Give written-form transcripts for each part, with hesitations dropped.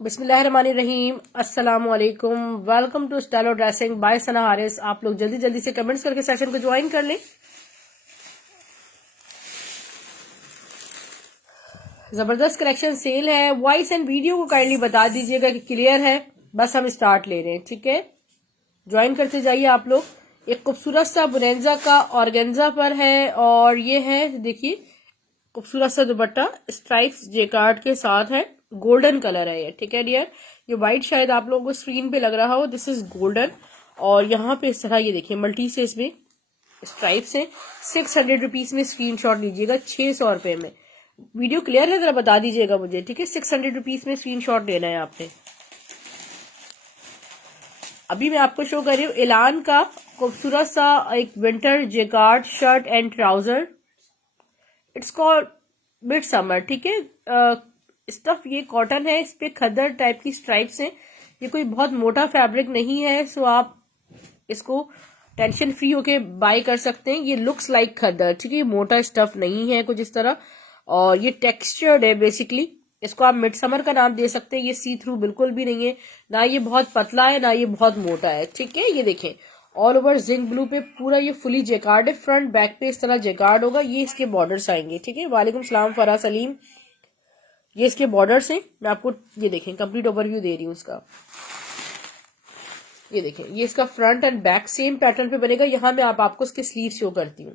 बिस्मिल्लाहिर्रहमानिर्रहीम। अस्सलाम वालेकुम। Welcome to stylo dressing by Sana Haris. आप लोग जल्दी जल्दी से कमेंट्स करके सेशन को ज्वाइन कर लें। जबरदस्त कलेक्शन सेल है। वॉइस एंड वीडियो को काइंडली बता दीजिएगा कि क्लियर है। बस हम स्टार्ट ले रहे हैं, ठीक है। ज्वाइन करते जाइए आप लोग। एक खूबसूरत सा बुनेंजा का ऑर्गेन्जा पर है और ये है, देखिए, खूबसूरत सा दुपट्टा स्ट्राइप्स जेकार्ड के साथ है। गोल्डन कलर है ये, ठीक है डियर। ये व्हाइट शायद आप लोगों को स्क्रीन पे लग रहा हो, दिस इज गोल्डन। और यहाँ पे इस तरह ये देखिए मल्टी से इसमें स्ट्राइप्स है। 600 रुपीज में स्क्रीनशॉट लीजिएगा, 600 रुपए में। वीडियो क्लियर है, जरा बता दीजिएगा मुझे, ठीक है। 600 रुपीज में स्क्रीनशॉट लेना है आपने। अभी मैं आपको शो कर रही हूँ एलान का खूबसूरत सा एक winter jacquard shirt and trouser. It's called mid summer, ठीक है। स्टफ ये कॉटन है, इस पे खद्दर टाइप की स्ट्राइप्स हैं। ये कोई बहुत मोटा फैब्रिक नहीं है, सो आप इसको टेंशन फ्री होके बाय कर सकते हैं। ये लुक्स लाइक खद्दर, ठीक है। मोटा स्टफ नहीं है कुछ इस तरह, और ये टेक्सचर्ड है बेसिकली। इसको आप मिड समर का नाम दे सकते हैं। ये सी थ्रू बिल्कुल भी नहीं है, ना ये बहुत पतला है ना ये बहुत मोटा है, ठीक है। ये देखें ऑल ओवर जिंक ब्लू पे पूरा ये फुली जेकार्ड है। फ्रंट बैक पे इस तरह जेकार्ड होगा। ये इसके बॉर्डर्स आएंगे, ठीक है। वालेकुम सलाम फरा सलीम। ये इसके बॉर्डर्स हैं। मैं आपको ये देखें कंप्लीट ओवरव्यू दे रही हूँ इसका। ये देखें, ये इसका front end back same pattern पे बनेगा। यहाँ मैं आपको इसके स्लीव शो करती हूँ।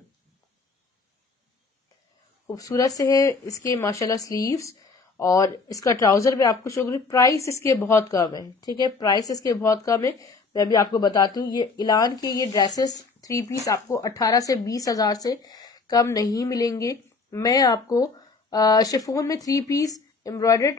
खूबसूरत से है इसके माशाल्लाह स्लीव्स। और इसका ट्राउजर मैं आपको शो करूँ। प्राइस इसके बहुत कम है, ठीक है। प्राइस इसके बहुत कम है। मैं भी आपको बताती हूँ, ये इलान के ये ड्रेसेस 3 पीस आपको 18 से 20 हजार से कम नहीं मिलेंगे। मैं आपको शिफोन में 3 पीस एम्ब्रॉयडर्ड,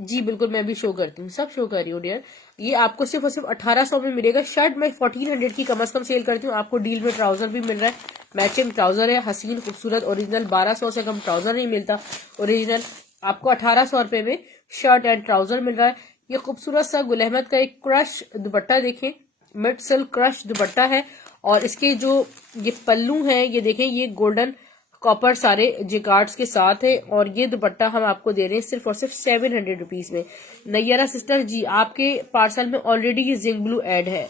जी बिल्कुल मैं भी शो करती हूँ, सब शो कर रही हूँ डियर। ये आपको सिर्फ और सिर्फ 1800 में मिलेगा। शर्ट मैं 1400 की कम से कम सेल करती हूँ। आपको डील में ट्राउजर भी मिल रहा है, मैचिंग ट्राउजर है, हसीन खूबसूरत ओरिजिनल। 1200 से कम ट्राउजर नहीं मिलता ओरिजिनल। आपको 1800 रुपए में शर्ट एंड ट्राउजर मिल रहा है। ये खूबसूरत सा गुल अहमद का एक क्रश दुपट्टा देखें, मिड सिल्क क्रश दुपट्टा है। और इसके जो ये पल्लू हैं, ये देखें, ये गोल्डन कॉपर सारे जिकार्ड्स के साथ है। और ये दुपट्टा हम आपको दे रहे हैं सिर्फ और सिर्फ 700 रुपीज में। नैयरा सिस्टर जी, आपके पार्सल में ऑलरेडी ये जिंक ब्लू ऐड है।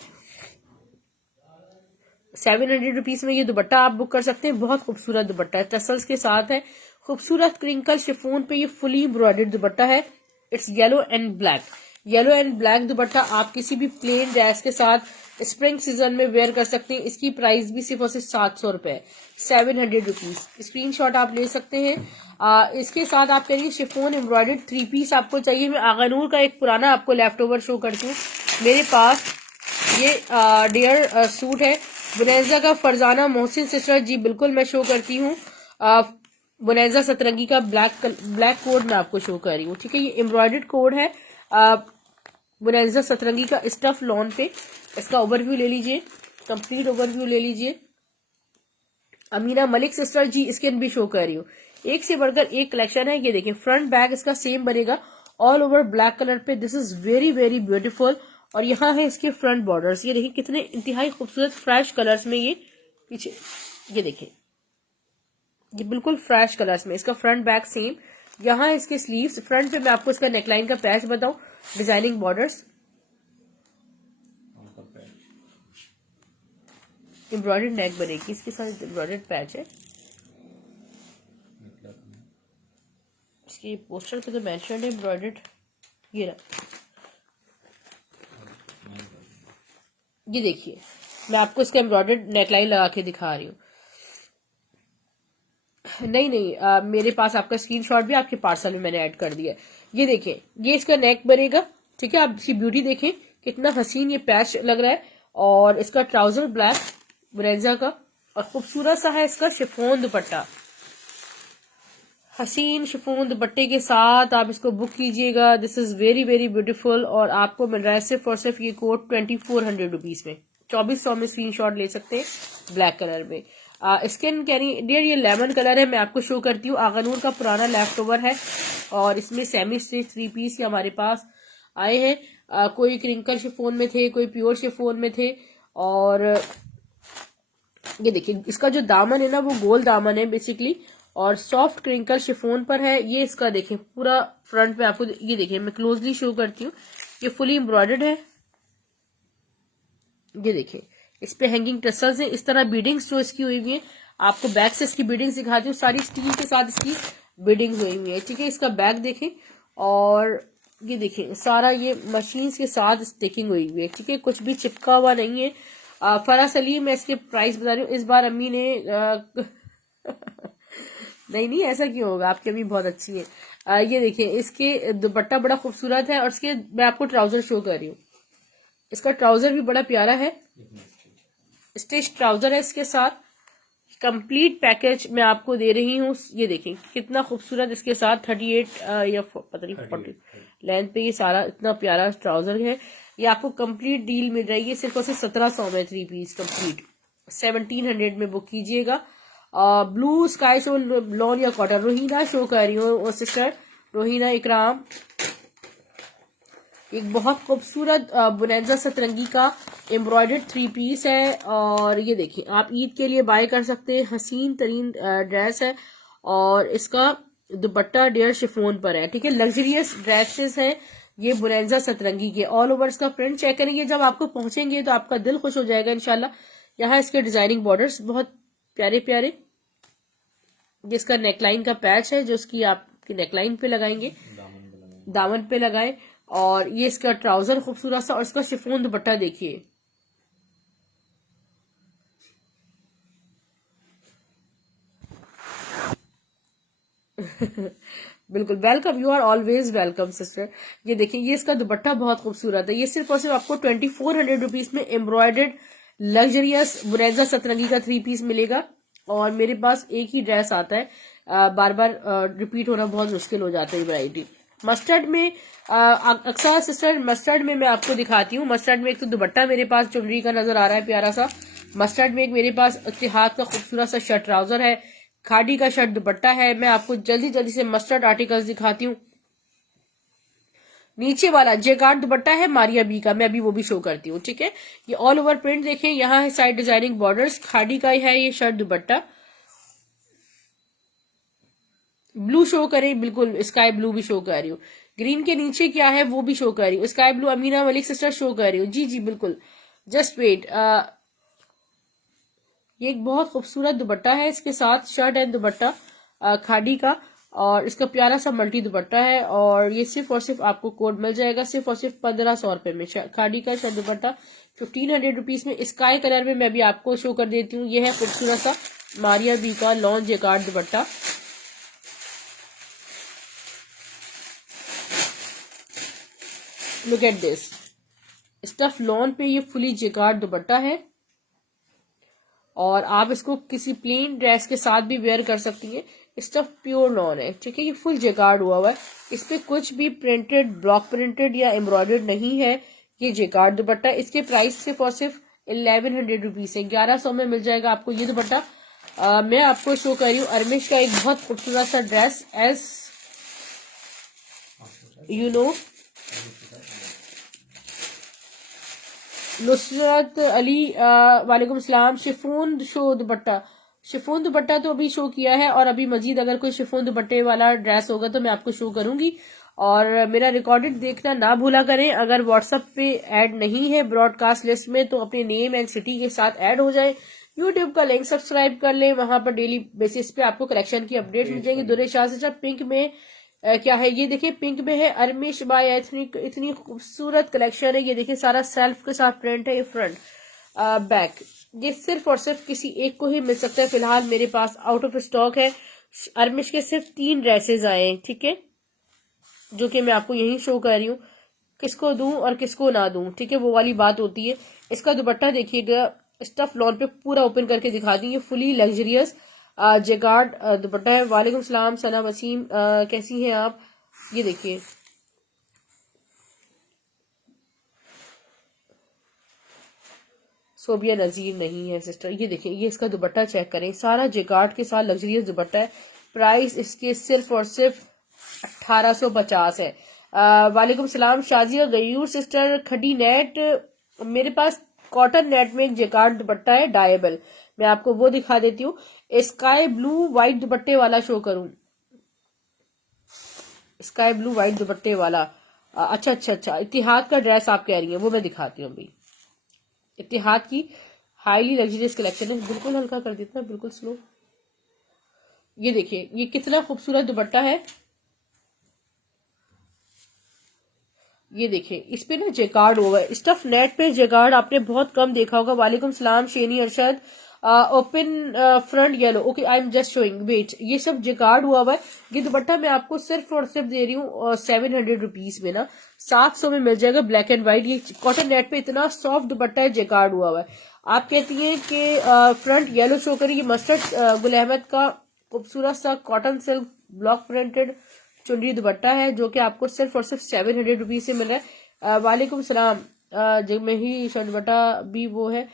700 रुपीज में ये दुपट्टा आप बुक कर सकते हैं। बहुत खूबसूरत दुपट्टा है, टसल्स के साथ है। खूबसूरत क्रिंकल शिफोन पे ये फुली एम्ब्रॉयडर्ड दुपट्टा है। It's yellow and black. Yellow and black दुपट्टा आप किसी भी प्लेन ड्रेस के साथ स्प्रिंग सीजन में वेयर कर सकते हैं। इसकी प्राइस भी सिर्फ और सिर्फ 700 रुपए, 700 रुपीज। स्क्रीनशॉट आप ले सकते हैं। इसके साथ आप कहेंगे शिफोन एम्ब्रॉयडर्ड 3 पीस आपको चाहिए। मैं आगानूर का एक पुराना आपको लेफ्ट ओवर शो करती हूँ। मेरे पास ये डियर सूट है बुनेजा का। फरजाना मोहसिन सिस्टर जी बिल्कुल मैं शो करती हूँ। बुनेजा सतरंगी का ब्लैक कोड मैं आपको शो कर रही हूँ, ठीक है। ये एम्ब्रॉयडर्ड कोड है बुनेजा सतरंगी का स्टफ लॉन पे। इसका ओवरव्यू ले लीजिए, कंप्लीट ओवरव्यू ले लीजिए। अमीना मलिक सिस्टर जी इसके भी शो कर रही हूँ। एक से बढ़कर एक कलेक्शन है। ये देखिए फ्रंट बैक इसका सेम बनेगा, ऑल ओवर ब्लैक कलर पे। This is very very beautiful. और यहाँ है इसके फ्रंट बॉर्डर्स। ये देखिए कितने इंतहाई खूबसूरत फ्रेश कलर्स में ये पीछे, ये देखिए ये बिल्कुल फ्रेश कलर्स में। इसका फ्रंट बैक सेम। यहाँ इसके स्लीव्स, फ्रंट पे मैं आपको इसका नेकलाइन का पैच बताऊं, डिजाइनिंग बॉर्डर्स, एम्ब्रॉयडर्ड नेक बनेगी इसके साथ, एम्ब्रॉयडर्ड पैच है। इसकी पोस्टर पे तो मेंशन है एम्ब्रॉयडर्ड। ये रहा, ये देखिए मैं आपको इसका एम्ब्रॉयडर्ड नेकलाइन लगा के दिखा रही हूँ। नहीं, मेरे पास आपका स्क्रीनशॉट भी आपके पार्सल में मैंने ऐड कर दिया। ये देखिए ये इसका नेक बनेगा, ठीक है। आप इसकी ब्यूटी देखें, कितना हसीन ये पैच लग रहा है। और इसका ट्राउजर ब्लैक ब्रेंजा का, और खूबसूरत सा है इसका शिफोन दुपट्टा। हसीन शिफोन दुपट्टे के साथ आप इसको बुक कीजिएगा। This is very very beautiful. और आपको मिल रहा है सिर्फ और सिर्फ ये कोट 2400 रुपीज में। 2400 में स्क्रीनशॉट ले सकते हैं, ब्लैक कलर में। स्किन कैरी डियर ये लेमन कलर है, मैं आपको शो करती हूँ। आगानूर का पुराना लेफ्ट ओवर है और इसमें सेमी स्टिच 3 पीस के हमारे पास आए हैं। कोई क्रिंकल शिफोन में थे, कोई प्योर शिफोन में थे। और ये देखिए इसका जो दामन है ना वो गोल दामन है बेसिकली। और सॉफ्ट क्रिंकल शिफोन पर है। ये इसका देखें पूरा फ्रंट पे आपको ये देखें, मैं क्लोजली शो करती हूँ, ये फुली एम्ब्रॉयडर्ड है। ये देखें इस पे हैंगिंग टसल्स है, इस तरह बीडिंग्स जो इसकी हुई हुई है। आपको बैक से इसकी बीडिंग्स दिखाती हूँ, सारी स्टील के साथ इसकी बीडिंग हुई हुई है। ठीक है, इसका बैक देखें और ये देखें सारा ये मशीन के साथ स्टिकिंग हुई हुई है। ठीक है, कुछ भी चिपका हुआ नहीं है। फरा सलीम मैं इसके प्राइस बता रही हूँ, इस बार अम्मी ने नहीं नहीं ऐसा क्यों होगा, आपकी अम्मी बहुत अच्छी है। ये देखिए इसके दुपट्टा बड़ा खूबसूरत है और इसके मैं आपको ट्राउजर शो कर रही हूँ। इसका ट्राउजर भी बड़ा प्यारा है, स्टिच ट्राउजर है इसके साथ। कंप्लीट पैकेज मैं आपको दे रही हूँ। ये देखें कितना खूबसूरत इसके साथ 38 या पता नहीं 40 लेंथ पे ये सारा इतना प्यारा ट्राउजर है। ये आपको कंप्लीट डील मिल रही है सिर्फ और सिर्फ 1700 में 3 पीस कंप्लीट 1700 में बुक कीजिएगा। ब्लू स्काई शो लॉन या कॉटन, रोहीना शो कर रही हूँ सिस्टर, रोहीना इकराम। एक बहुत खूबसूरत बुनेंजा सतरंगी का एम्ब्रॉयडर्ड 3 पीस है और ये देखिए आप ईद के लिए बाय कर सकते हैं। हसीन तरीन ड्रेस है और इसका दुपट्टा डेयर शिफोन पर है। ठीक है, लग्जरियस ड्रेसेस है ये बुनेंजा सतरंगी के। ऑल ओवर इसका प्रिंट चेक करेंगे, जब आपको पहुंचेंगे तो आपका दिल खुश हो जाएगा इंशाल्लाह। यहाँ इसके डिजाइनिंग बॉर्डर्स बहुत प्यारे प्यारे। जिसका नेकलाइन का पैच है जो उसकी आपकी नेकलाइन पे लगाएंगे, दामन पे लगाए। और ये इसका ट्राउजर खूबसूरत सा और इसका शिफोन दुपट्टा देखिए। बिल्कुल welcome, you are always welcome sister. ये देखिए ये इसका दुपट्टा बहुत खूबसूरत है। ये सिर्फ और सिर्फ आपको 2400 रुपीज में एम्ब्रॉयडर्ड लग्जरियस बुनेजा सतरंगी का 3 पीस मिलेगा। और मेरे पास एक ही ड्रेस आता है, बार बार रिपीट होना बहुत मुश्किल हो जाता है वैरायटी। मस्टर्ड में अक्सर सिस्टर मस्टर्ड में मैं आपको दिखाती हूँ। मस्टर्ड में एक तो दुपट्टा मेरे पास चुनरी का नजर आ रहा है प्यारा सा। मस्टर्ड में एक मेरे पास इत्तेहाद का खूबसूरत सा शर्ट ट्राउजर है, खादी का शर्ट दुपट्टा है। मैं आपको जल्दी जल्दी से मस्टर्ड आर्टिकल्स दिखाती हूँ। नीचे वाला जेकार्ड दुपट्टा है मारिया बी का, मैं अभी वो भी शो करती हूँ। ठीक है, ये ऑल ओवर प्रिंट देखें, यहाँ है साइड डिजाइनिंग बॉर्डर्स, खादी का है ये शर्ट दुपट्टा। ब्लू शो करें, बिल्कुल स्काई ब्लू भी शो कर रही हूँ। ग्रीन के नीचे क्या है वो भी शो कर रही हूँ, sky blue Amina Malik sister show कर रही हूँ। जी जी बिल्कुल, जस्ट वेट। ये एक बहुत खूबसूरत दुपट्टा है, इसके साथ शर्ट एंड दुपट्टा खादी का और इसका प्यारा सा मल्टी दुपट्टा है। और ये सिर्फ और सिर्फ आपको कोड मिल जाएगा सिर्फ और सिर्फ 1500 रुपए में। खादी का शर्ट दुपट्टा 1500 रुपीज में। स्काई कलर में मैं भी आपको शो कर देती हूँ। ये है खूबसूरत सा मारिया बी का lawn jacquard dupatta. Look at this stuff lawn पे ये फुली जेकार्ड दुपट्टा है और आप इसको किसी प्लेन ड्रेस के साथ भी वेयर कर सकती हैं। स्टफ प्योर लॉन है। ठीक है, ये फुल जेकार्ड हुआ है, इस पे कुछ भी प्रिंटेड ब्लॉक प्रिंटेड या एम्ब्रॉयडर्ड नहीं है। ये जेकार्ड दुपट्टा, इसके प्राइस सिर्फ और सिर्फ 1100 रुपीज है। 1100 में मिल जाएगा आपको ये दुपट्टा। मैं आपको शो कर रही हूँ अरमिश का एक बहुत खूबसूरत सा dress, as you know Nusrat Ali वालेकुम सलाम। Chiffon show dupatta, chiffon dupatta तो अभी शो किया है और अभी मजीद अगर कोई शिफोन दुपट्टे वाला ड्रेस होगा तो मैं आपको शो करूंगी। और मेरा रिकॉर्डेड देखना ना भूला करें। अगर व्हाट्सएप पे ऐड नहीं है ब्रॉडकास्ट लिस्ट में तो अपने नेम एंड सिटी के साथ ऐड हो जाए। यूट्यूब का लिंक सब्सक्राइब कर लें, वहां पर डेली बेसिस पे आपको कलेक्शन की अपडेट मिल जाएंगी। दुरे शाह से पिंक में क्या है, ये देखिए पिंक में है अरमिश बाय एथनिक, इतनी खूबसूरत कलेक्शन है। ये देखिए सारा सेल्फ के साथ प्रिंट है, ये फ्रंट बैक। ये सिर्फ और सिर्फ किसी एक को ही मिल सकता है, फिलहाल मेरे पास आउट ऑफ स्टॉक है। अरमिश के सिर्फ 3 ड्रेसेस आए हैं। ठीक है, जो कि मैं आपको यही शो कर रही हूँ। किसको दूं और किसको ना दूं, ठीक है, वो वाली बात होती है। इसका दुपट्टा देखिएगा, स्टफ लॉन पे पूरा ओपन करके दिखा दी। ये फुली लग्जरियस जेकार्ड दुपट्टा है। वालेकुम सलाम सना वसीम, कैसी हैं आप। ये देखिए सोबिया नजीर नहीं है सिस्टर। ये देखिए ये इसका दुपट्टा चेक करें, सारा जेकार्ड के साथ लग्जरियस दुपट्टा है। प्राइस इसके सिर्फ और सिर्फ 1850 है। वालेकुम सलाम शाजिया गयूर सिस्टर। खडी नेट, मेरे पास कॉटन नेट में एक जेकार्ड दुपट्टा है डायबल, मैं आपको वो दिखा देती हूँ। स्काई ब्लू व्हाइट दुपट्टे वाला शो करूं, स्काई ब्लू व्हाइट दुपट्टे वाला। अच्छा अच्छा अच्छा, इतिहाद का ड्रेस आप कह रही हैं, वो मैं दिखाती हूँ अभी। इतिहाद की हाईली लग्जरियस कलेक्शन है। बिल्कुल हल्का कर देता है, बिल्कुल स्लो। ये देखिए ये कितना खूबसूरत दुपट्टा है। ये देखिए इस पे ना जेकार्ड हुआ है, स्टफ नेट पे जेकार्ड आपने बहुत कम देखा होगा। वालेकुम सलाम Sheni Arshad. Open front yellow, okay I am just showing, wait, ये सब जेकार्ड हुआ है। ये दुपट्टा मैं आपको सिर्फ और सिर्फ दे रही हूँ 700 रुपीज में ना, 700 में मिल जाएगा, ब्लैक एंड व्हाइट। ये कॉटन नेट पे इतना सॉफ्ट दुपट्टा है, जेकार्ड हुआ है। आप कहती हैं कि फ्रंट येलो शो करिए, मस्टर्ड गुल अहमद का खूबसूरत सा कॉटन सिल्क ब्लॉक प्रिंटेड चुनरी दुपट्टा है, जो कि आपको सिर्फ और सिर्फ 700 रुपीज से मिल रहा है। वालेकुम सलाम। जब में ही शर्ट दुपट्टा भी वो है,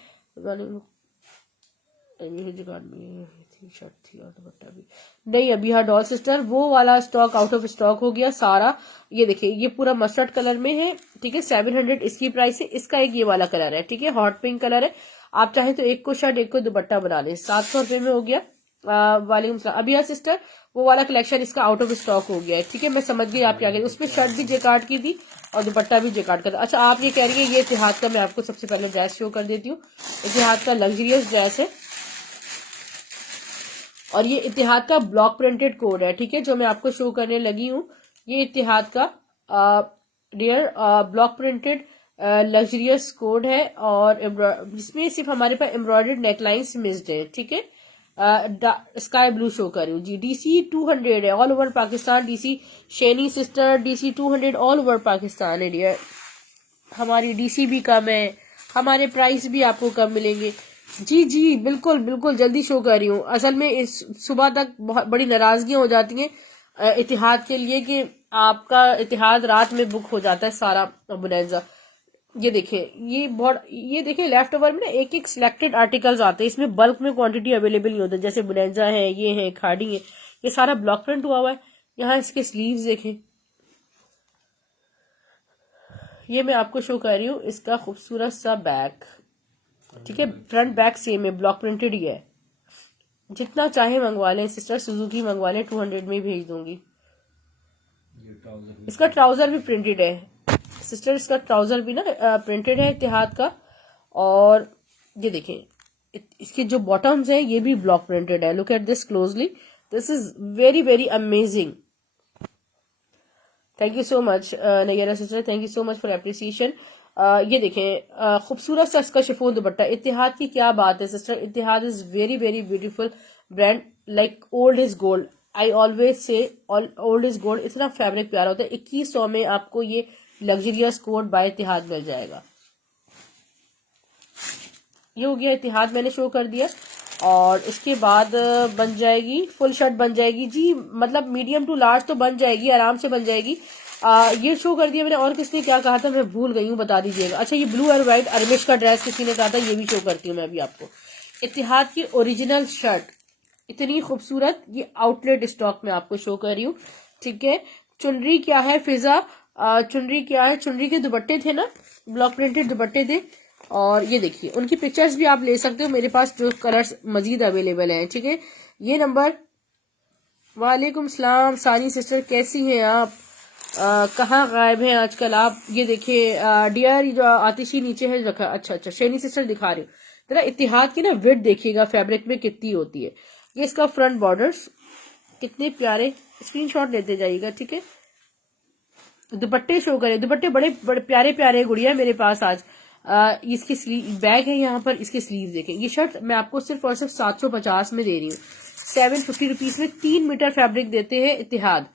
शर्ट थी और दुपट्टा भी नहीं अभी। हाँ डॉल सिस्टर, वो वाला स्टॉक आउट ऑफ स्टॉक हो गया सारा। ये देखिए ये पूरा मस्टर्ड कलर में है, ठीक है, 700 इसकी प्राइस है। इसका एक ये वाला कलर है, ठीक है, हॉट पिंक कलर है। आप चाहे तो एक को शर्ट एक को दुपट्टा बना लें, 700 रुपये में हो गया। वालेकुम सलाम अभी। हाँ सिस्टर, वो वाला कलेक्शन इसका आउट ऑफ स्टॉक हो गया है, ठीक है, मैं समझ गई आप क्या कह रही। उसमें शर्ट भी जेकार्ड की थी और दुपट्टा भी जेकार्ड का था। अच्छा आप ये कह रही है, ये इतिहाद का मैं आपको सबसे पहले ड्रेस शो कर देती हूँ। इतिहाद का लग्जरियस ड्रेस है और ये इतिहाद का ब्लॉक प्रिंटेड कोड है, ठीक है, जो मैं आपको शो करने लगी हूँ। ये इतिहाद का dear block printed luxurious code है और जिसमें सिर्फ हमारे पास एम्ब्रॉयडर्ड नेकलाइंस मिस्ड है, ठीक है। स्काई ब्लू शो कर रही हूँ जी। DC 200 है all over Pakistan. DC Sheni sister, DC 200 all over Pakistan है डियर। हमारी DC भी कम है, हमारे प्राइस भी आपको कम मिलेंगे। जी जी बिल्कुल बिल्कुल, जल्दी शो कर रही हूँ। असल में इस सुबह तक बहुत बड़ी नाराजगियां हो जाती हैं इतिहाद के लिए कि आपका इतिहाद रात में बुक हो जाता है सारा बुनेजा। ये देखिए ये बहुत, ये देखिए लेफ्ट ओवर में ना एक एक सिलेक्टेड आर्टिकल्स आते हैं, इसमें बल्क में क्वांटिटी अवेलेबल नहीं होता। जैसे बुनेजा है, ये है, खाड़ी है, ये सारा ब्लॉक प्रिंट हुआ हुआ है। यहाँ इसके स्लीव्स देखें, ये मैं आपको शो कर रही हूँ इसका खूबसूरत सा बैक, ठीक है, फ्रंट बैक सेम है, ब्लॉक प्रिंटेड ही है। जितना चाहे मंगवा लें सिस्टर, सुजुकी मंगवा लें, 200 में ही भेज दूंगी। इसका ट्राउजर भी प्रिंटेड है सिस्टर, इसका ट्राउजर भी ना प्रिंटेड है इतिहाद का। और ये देखें इसके जो बॉटम्स हैं ये भी ब्लॉक प्रिंटेड है। Look at this closely, this is very very amazing. Thank you so much Naira sister, thank you so much for appreciation. ये देखें खूबसूरत सा इसका शिफॉन दुपट्टा। इतिहाद की क्या बात है sister, Ittehad is very very beautiful brand, like old is gold. I always say old is gold. इतना फैब्रिक प्यारा होता है। 2100 में आपको ये लग्जरियस कोट बाय इतिहाद मिल जाएगा। ये हो गया इतिहाद, मैंने शो कर दिया। और इसके बाद बन जाएगी फुल शर्ट, बन जाएगी जी, मतलब मीडियम टू लार्ज तो बन जाएगी, आराम से बन जाएगी। ये शो कर दिया मैंने। और किसने क्या कहा था मैं भूल गई हूँ, बता दीजिएगा। अच्छा ये ब्लू और व्हाइट अरमिश का ड्रेस किसी ने कहा था, ये भी शो करती हूँ मैं अभी आपको। इतिहाद की ओरिजिनल शर्ट इतनी खूबसूरत, ये आउटलेट स्टॉक में आपको शो कर रही हूँ, ठीक है। चुनरी क्या है फिजा, चुनरी क्या है, चुनरी के दुपट्टे थे ना, ब्लॉक प्रिंटेड दुपट्टे थे। और ये देखिए उनकी पिक्चर्स भी आप ले सकते हो, मेरे पास जो कलर्स मजीद अवेलेबल हैं, ठीक है। ये नंबर, वालेकुम सलाम सानी सिस्टर, कैसी हैं आप, कहाँ गायब हैं आजकल आप। ये देखिए डियर जो आतिशी नीचे है रखा, अच्छा अच्छा शेनी सिस्टर दिखा रही हूँ। जरा इतिहाद की ना विड्थ देखिएगा फैब्रिक में कितनी होती है। ये इसका फ्रंट बॉर्डर्स कितने प्यारे, स्क्रीनशॉट लेते जाइएगा, ठीक है। दुपट्टे शो करें, दुपट्टे बड़े बड़े प्यारे प्यारे गुड़िया मेरे पास आज। इसकी स्लीव बैग है यहाँ पर, इसके स्लीव देखें। ये शर्ट मैं आपको सिर्फ और सिर्फ 750 में दे रही हूँ, 750 रुपीज में 3 मीटर फैब्रिक देते हैं इतिहाद।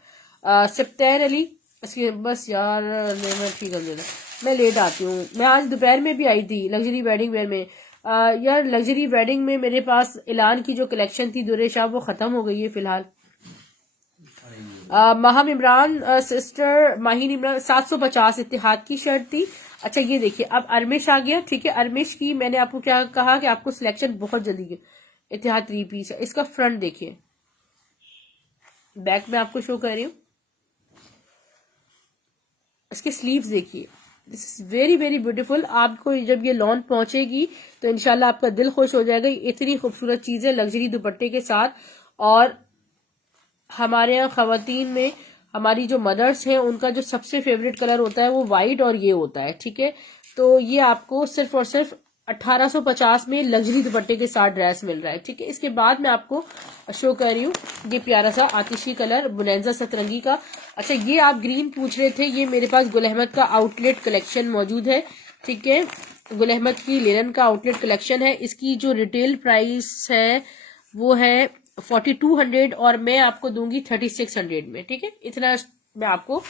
सप्तैन अली, बस यार मैं ठीक कर देना, मैं लेट आती हूँ। मैं आज दोपहर में भी आई थी लग्जरी वेडिंग वेयर में। यार लग्जरी वेडिंग में मेरे पास ऐलान की जो कलेक्शन थी दुरे शाह, वो खत्म हो गई है फिलहाल। माहिम इमरान सिस्टर, माहिन इमरान 750 इतिहाद की शर्ट थी। अच्छा ये देखिए अब अरमिश आ गया, ठीक है। अरमिश की मैंने आपको क्या कहा कि आपको सिलेक्शन बहुत जल्दी है। इतिहाद 3 पीस है। इसका फ्रंट देखिए, बैक में आपको शो कर रही हूँ, इसके स्लीव्स देखिए, this is very very beautiful. आपको जब ये लॉन पहुंचेगी तो इंशाल्लाह आपका दिल खुश हो जाएगा। इतनी खूबसूरत चीज है लग्जरी दुपट्टे के साथ। और हमारे यहाँ खवातीन में हमारी जो मदर्स हैं उनका जो सबसे फेवरेट कलर होता है वो वाइट और ये होता है, ठीक है। तो ये आपको सिर्फ और सिर्फ 1850 में लग्जरी दुपट्टे के साथ ड्रेस मिल रहा है, ठीक है। इसके बाद मैं आपको शो कर रही हूँ ये प्यारा सा आतिशी कलर बुनेंजा सतरंगी का। अच्छा, ये आप ग्रीन पूछ रहे थे, ये मेरे पास गुल अहमद का आउटलेट कलेक्शन मौजूद है, ठीक है। गुल अहमद की लिनन का आउटलेट कलेक्शन है। इसकी जो रिटेल प्राइस है वो है 4200 और मैं आपको दूंगी 3600 में, ठीक है। इतना मैं आपको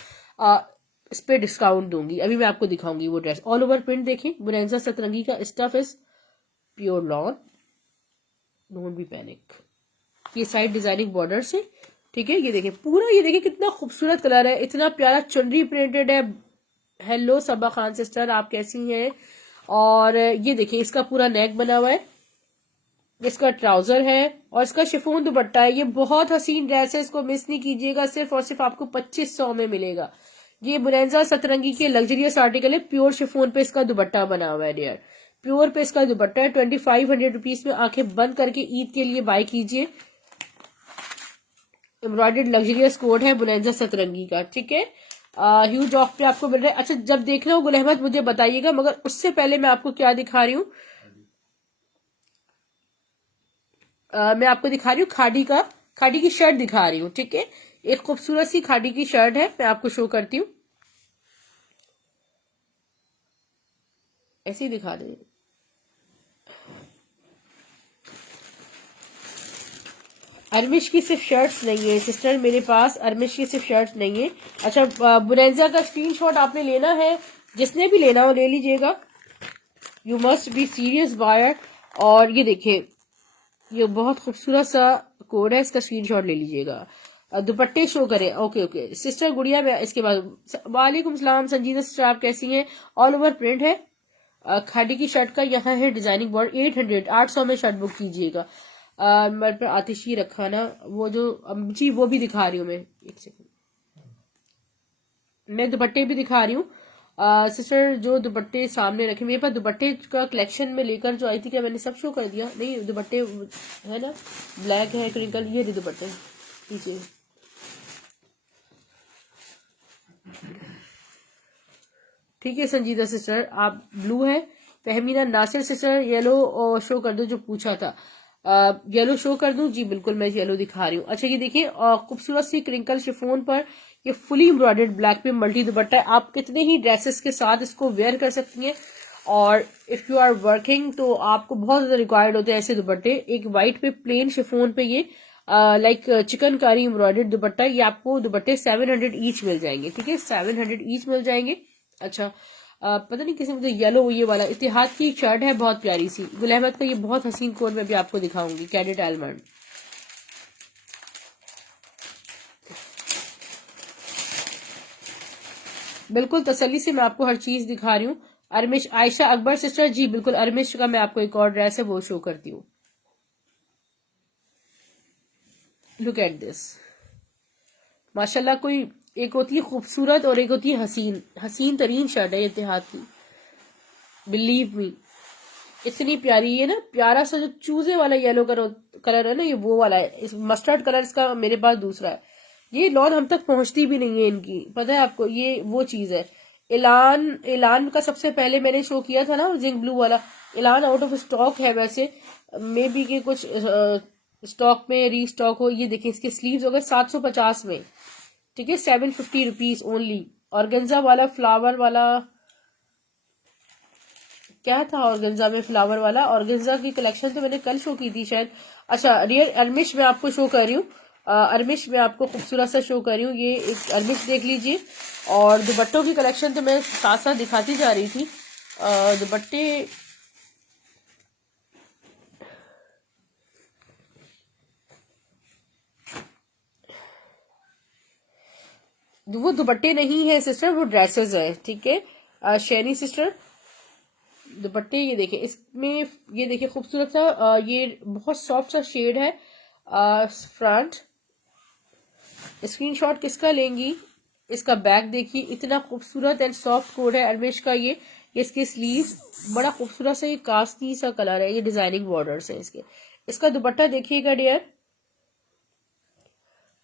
इस पे डिस्काउंट दूंगी। अभी मैं आपको दिखाऊंगी वो ड्रेस। ऑल ओवर प्रिंट देखें, बुनेंजा सतरंगी का stuff is pure lawn, don't be panic. ये साइड डिजाइनिंग बॉर्डर से, ठीक है। ये देखिए पूरा, ये देखिए कितना खूबसूरत कलर है, इतना प्यारा चुनरी प्रिंटेड है। हेलो सबा खान सिस्टर, आप कैसी हैं? और ये देखिए इसका पूरा नेक बना हुआ है, इसका ट्राउजर है और इसका शिफॉन दुपट्टा है। ये बहुत हसीन ड्रेस है, इसको मिस नहीं कीजिएगा। सिर्फ और सिर्फ आपको 2500 में मिलेगा। ये बुनेंजा सतरंगी के लग्जरियस आर्टिकल है। प्योर शिफॉन पे इसका दुपट्टा बना हुआ है डियर, प्योर पे इसका दुपट्टा है। 2500 रुपीज में आंखें बंद करके ईद के लिए बाय कीजिए। एम्ब्रॉयडर्ड लग्जरियस कोड है बुनेंजा सतरंगी का, ठीक है। ह्यूज ऑफ पे आपको मिल रहा है। अच्छा, जब देखना हो गुल अहमद मुझे बताइएगा, मगर उससे पहले मैं आपको क्या दिखा रही हूँ, मैं आपको दिखा रही हूँ खाड़ी की शर्ट दिखा रही हूँ, ठीक है। एक खूबसूरत सी खाड़ी की शर्ट है, मैं आपको शो करती हूँ, ऐसे ही दिखा रही हूँ। अरमिश की सिर्फ शर्ट्स नहीं है सिस्टर मेरे पास, अरमिश की सिर्फ शर्ट्स नहीं है। अच्छा, बुनेंजा का स्क्रीनशॉट आपने लेना है, जिसने भी लेना हो ले लीजिएगा। You must be serious buyer. और ये देखिए ये बहुत खूबसूरत सा कोड है, इसका स्क्रीनशॉट ले लीजिएगा। दुपट्टे शो करें, ओके ओके सिस्टर गुड़िया। मैं इसके बाद वालेकुम सलाम संजीदा सिस्टर, आप कैसी हैं? ऑल ओवर प्रिंट है खाड़ी की शर्ट का, यहाँ है डिजाइनिंग बॉर्डर। 800 में शर्ट बुक कीजिएगा। मेरे पर आतिशी रखा ना, वो जो जी वो भी दिखा रही हूँ मैं, एक सेकंड, मैं दुपट्टे भी दिखा रही हूँ। सिस्टर जो दुपट्टे सामने रखे, मेरे पास दुपट्टे का कलेक्शन में लेकर जो आई थी, क्या मैंने सब शो कर दिया? नहीं, दुपट्टे है ना, ब्लैक है क्रिंकल, ये दुपट्टे पीछे, ठीक है। संजीदा सिस्टर आप ब्लू है। फहमीना नासिर सिस्टर येलो शो कर दो, जो पूछा था येलो शो कर दूं? जी बिल्कुल, मैं येलो दिखा रही हूँ। अच्छा, ये देखिए खूबसूरत सी क्रिंकल शिफॉन पर ये फुली एम्ब्रॉयडर्ड ब्लैक पे मल्टी दुपट्टा है। आप कितने ही ड्रेसेस के साथ इसको वेयर कर सकती हैं। और इफ यू आर वर्किंग तो आपको बहुत ज्यादा रिक्वायर्ड होते हैं ऐसे दुपट्टे। एक वाइट पे प्लेन शिफॉन पे ये लाइक चिकनकारी एम्ब्रॉयडर्ड दुपट्टा, ये आपको दुपट्टे 700 ईच मिल जाएंगे, ठीक है। 700 ईच मिल जाएंगे। अच्छा, पता नहीं किसी मुझे येलो, ये वाला इतिहाद की शर्ट है बहुत प्यारी सी, गुल अहमद का ये बहुत हसीन कोड मैं भी आपको दिखाऊंगी, कैडेट आलमंड। बिल्कुल तसल्ली से मैं आपको हर चीज दिखा रही हूँ। अरमिश आयशा अकबर सिस्टर, जी बिल्कुल, अरमिश का मैं आपको एक और ड्रेस है वो शो करती हूँ। लुक एट दिस, माशाल्लाह। कोई एक होती है खूबसूरत और एक होती है हसीन, हसीन तरीन शर्ट है इतिहाद की, बिलीव मी। इतनी प्यारी है ना, प्यारा सा जो चूजे वाला येलो कलर है ना, ये वो वाला है। इस मस्टर्ड कलर इसका मेरे पास दूसरा है। ये लॉन हम तक पहुंचती भी नहीं है इनकी, पता है आपको, ये वो चीज है। एलान का सबसे पहले मैंने शो किया था ना जिंक ब्लू वाला, एलान आउट ऑफ स्टॉक है वैसे, मे बी के कुछ स्टॉक में रीस्टॉक हो। ये देखिए इसके स्लीव्स हो गए 750 में, ठीक है। 750 रुपीज ओनली। ऑर्गेन्जा वाला फ्लावर वाला क्या था, ऑर्गेन्जा में फ्लावर वाला, ऑर्गेन्जा की कलेक्शन तो मैंने कल शो की थी शायद। अच्छा, रियल अरमिश मैं आपको शो कर रही हूँ। अरमिश में आपको खूबसूरत सा शो कर रही हूँ, ये एक अरमिश देख लीजिए। और दुपट्टों की कलेक्शन तो मैं साथ साथ दिखाती जा रही थी। दुपट्टे वो दुपट्टे नहीं है सिस्टर, वो ड्रेसेस है, ठीक है। शैनी सिस्टर दुपट्टे ये देखिए, इसमें ये देखिए खूबसूरत सा ये बहुत सॉफ्ट सा शेड है फ्रंट। स्क्रीनशॉट किसका लेंगी? इसका बैक देखिए, इतना खूबसूरत एंड सॉफ्ट कोड है अरमेश का ये इसके स्लीव बड़ा खूबसूरत सा ये कास्ती सा कलर है, ये डिजाइनिंग बॉर्डर्स है इसके। इसका दुपट्टा देखिएगा डियर,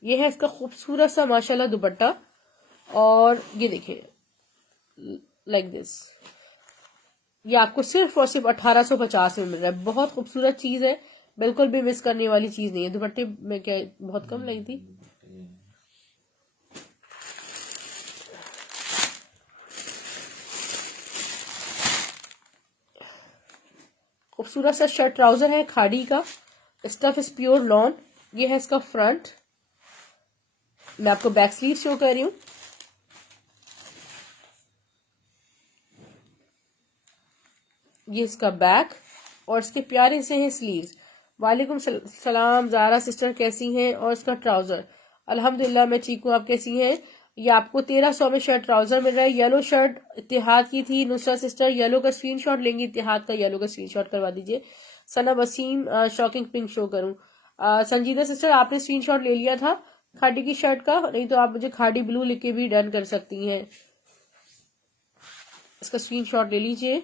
ये है इसका खूबसूरत सा माशाल्लाह दुपट्टा, और ये देखिए लाइक दिस, ये आपको सिर्फ और सिर्फ 1850 में मिल रहा है। बहुत खूबसूरत चीज है, बिल्कुल भी मिस करने वाली चीज नहीं है। दुपट्टे में क्या बहुत कम लगी थी। खूबसूरत सा शर्ट ट्राउजर है खाड़ी का, स्टफ इज प्योर लॉन। ये है इसका फ्रंट, मैं आपको बैक स्लीव शो कर रही हूँ। ये इसका बैक, और इसके प्यारे से हैं स्लीव्स। वालेकुम सलाम जारा सिस्टर, कैसी हैं? और इसका ट्राउजर अल्हम्दुलिल्लाह मैं ठीक हूँ, आप कैसी हैं? ये आपको 1300 में शर्ट ट्राउजर मिल रहा है। येलो शर्ट इत्तेहाद की थी नुसरत सिस्टर, येलो का स्क्रीनशॉट लेंगे, इत्तेहाद का येलो का स्क्रीनशॉट करवा दीजिए। सना वसीम शॉकिंग पिंक शो करूं। संजीदा सिस्टर आपने स्क्रीनशॉट ले लिया था खाड़ी की शर्ट का, नहीं तो आप मुझे खाड़ी ब्लू लिख के भी डन कर सकती हैं। इसका स्क्रीनशॉट ले लीजिए।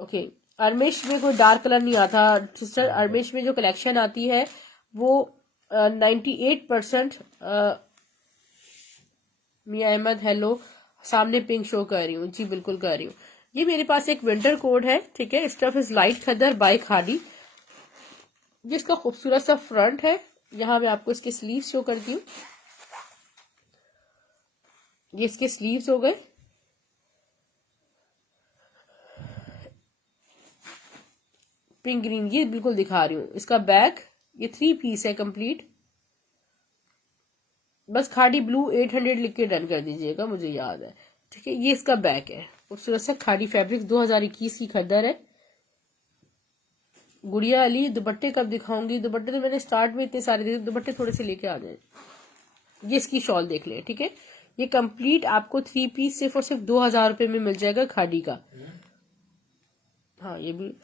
ओके अरमेश में कोई डार्क कलर नहीं आता सिस्टर, अरमेश में जो कलेक्शन आती है वो 98%। मियां अहमद हेलो, सामने पिंक शो कर रही हूँ जी, बिल्कुल कर रही हूँ। ये मेरे पास एक विंटर कोड है, ठीक है। Stuff is light khaddar by khadi, जिसका खूबसूरत सा फ्रंट है। यहाँ मैं आपको इसके स्लीव शो करती हूँ, ये इसके स्लीव्स हो गए। पिंक ग्रीन ये बिल्कुल दिखा रही हूँ। इसका बैक, ये 3 पीस है कंप्लीट। बस खाड़ी ब्लू 800 लिख के डन कर दीजिएगा, मुझे याद है, ठीक है। ये इसका बैक है, खूबसूरत सा खाड़ी फैब्रिक 2021 की खद्दर है। गुड़िया अली दुपट्टे कब दिखाऊंगी? दुपट्टे तो मैंने स्टार्ट में इतने सारे दिए, दुपट्टे थोड़े से लेके आ जाए। ये इसकी शॉल देख ले, ठीक है। ये कंप्लीट आपको 3 पीस सिर्फ और सिर्फ 2000 रुपए में मिल जाएगा खाड़ी का। हाँ ये भी